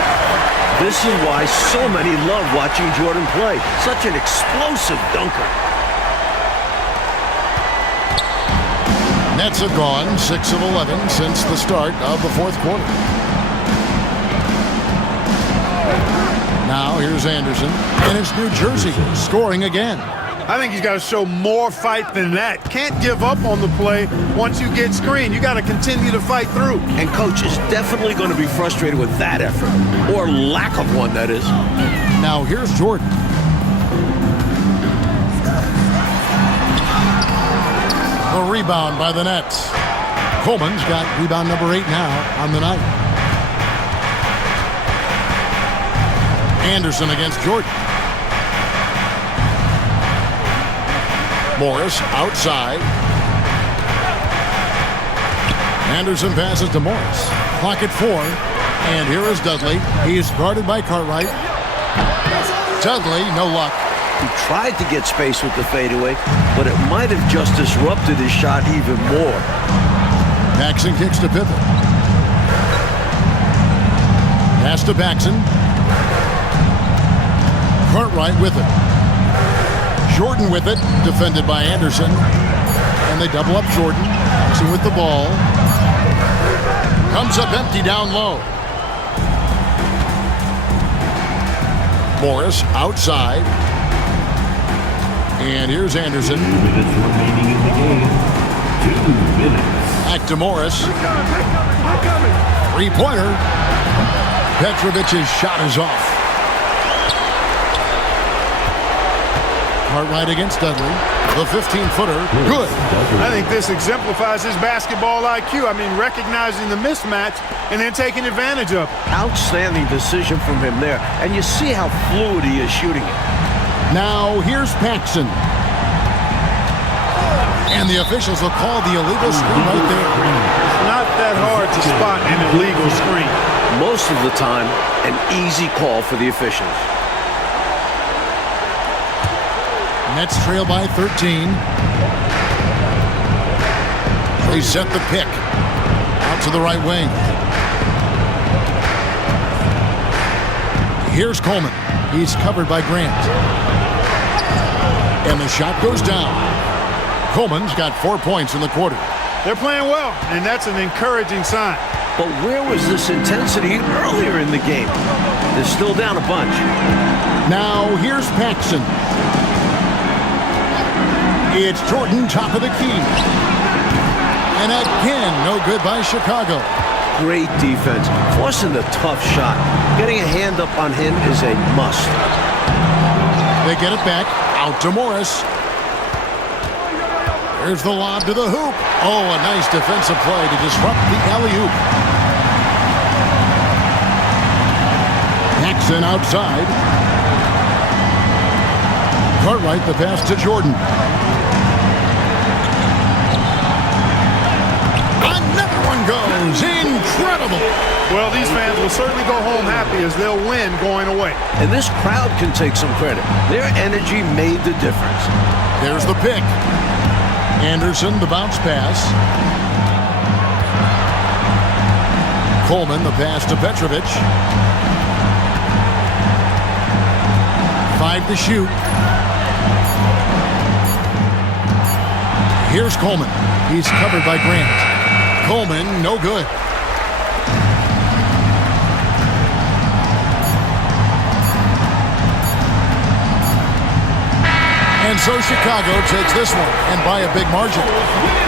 This is why so many love watching Jordan play. Such an explosive dunker. Nets have gone 6 of 11 since the start of the fourth quarter. Now here's Anderson, and it's New Jersey scoring again. I think he's got to show more fight than that. Can't give up on the play once you get screened. You got to continue to fight through. And coach is definitely going to be frustrated with that effort, or lack of one, that is. Now here's Jordan. A rebound by the Nets. Coleman's got rebound number 8 now on the night. Anderson against Jordan. Morris outside. Anderson passes to Morris. Clock at 4. And here is Dudley. He's guarded by Cartwright. Dudley, no luck. He tried to get space with the fadeaway, but it might have just disrupted his shot even more. Paxson kicks to Pippen. Pass to Paxson. Cartwright with it. Jordan with it, defended by Anderson. And they double up Jordan. Paxson with the ball. Comes up empty down low. Morris outside. And here's Anderson. 2 minutes remaining in the game. 2 minutes. Back to Morris. Three-pointer. Petrovic's shot is off. Cartwright against Dudley. The 15-footer. Good. I think this exemplifies his basketball IQ. I mean, recognizing the mismatch and then taking advantage of it. Outstanding decision from him there. And you see how fluid he is shooting it. Now here's Paxson. And the officials will call the illegal screen right there. It's not that hard to spot an illegal screen. Most of the time, an easy call for the officials. Nets trail by 13. They set the pick. Out to the right wing. Here's Coleman. He's covered by Grant. And the shot goes down. Coleman's got 4 points in the quarter. They're playing well, and that's an encouraging sign. But where was this intensity earlier in the game? They're still down a bunch. Now here's Paxson. It's Jordan, top of the key. And again, no good by Chicago. Great defense, forcing the tough shot. Getting a hand up on him is a must. They get it back, out to Morris. Here's the lob to the hoop. Oh, a nice defensive play to disrupt the alley-oop. Paxson outside. Cartwright the pass to Jordan. Another one goes. Incredible. Well, these fans will certainly go home happy as they'll win going away. And this crowd can take some credit. Their energy made the difference. There's the pick. Anderson, the bounce pass. Coleman, the pass to Petrovic. 5 to shoot. Here's Coleman. He's covered by Grant. Coleman, no good. And so Chicago takes this one, and by a big margin.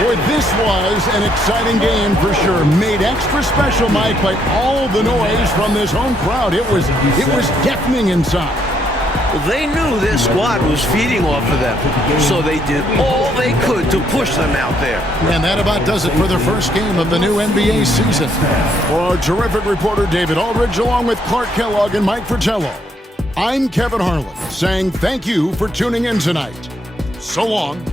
Boy, this was an exciting game for sure. Made extra special, Mike, by all the noise from this home crowd. It was deafening inside. Well, they knew their squad was feeding off of them, so they did all they could to push them out there. And that about does it for the first game of the new NBA season. For our terrific reporter David Aldridge, along with Clark Kellogg and Mike Fratello, I'm Kevin Harlan, saying thank you for tuning in tonight. So long.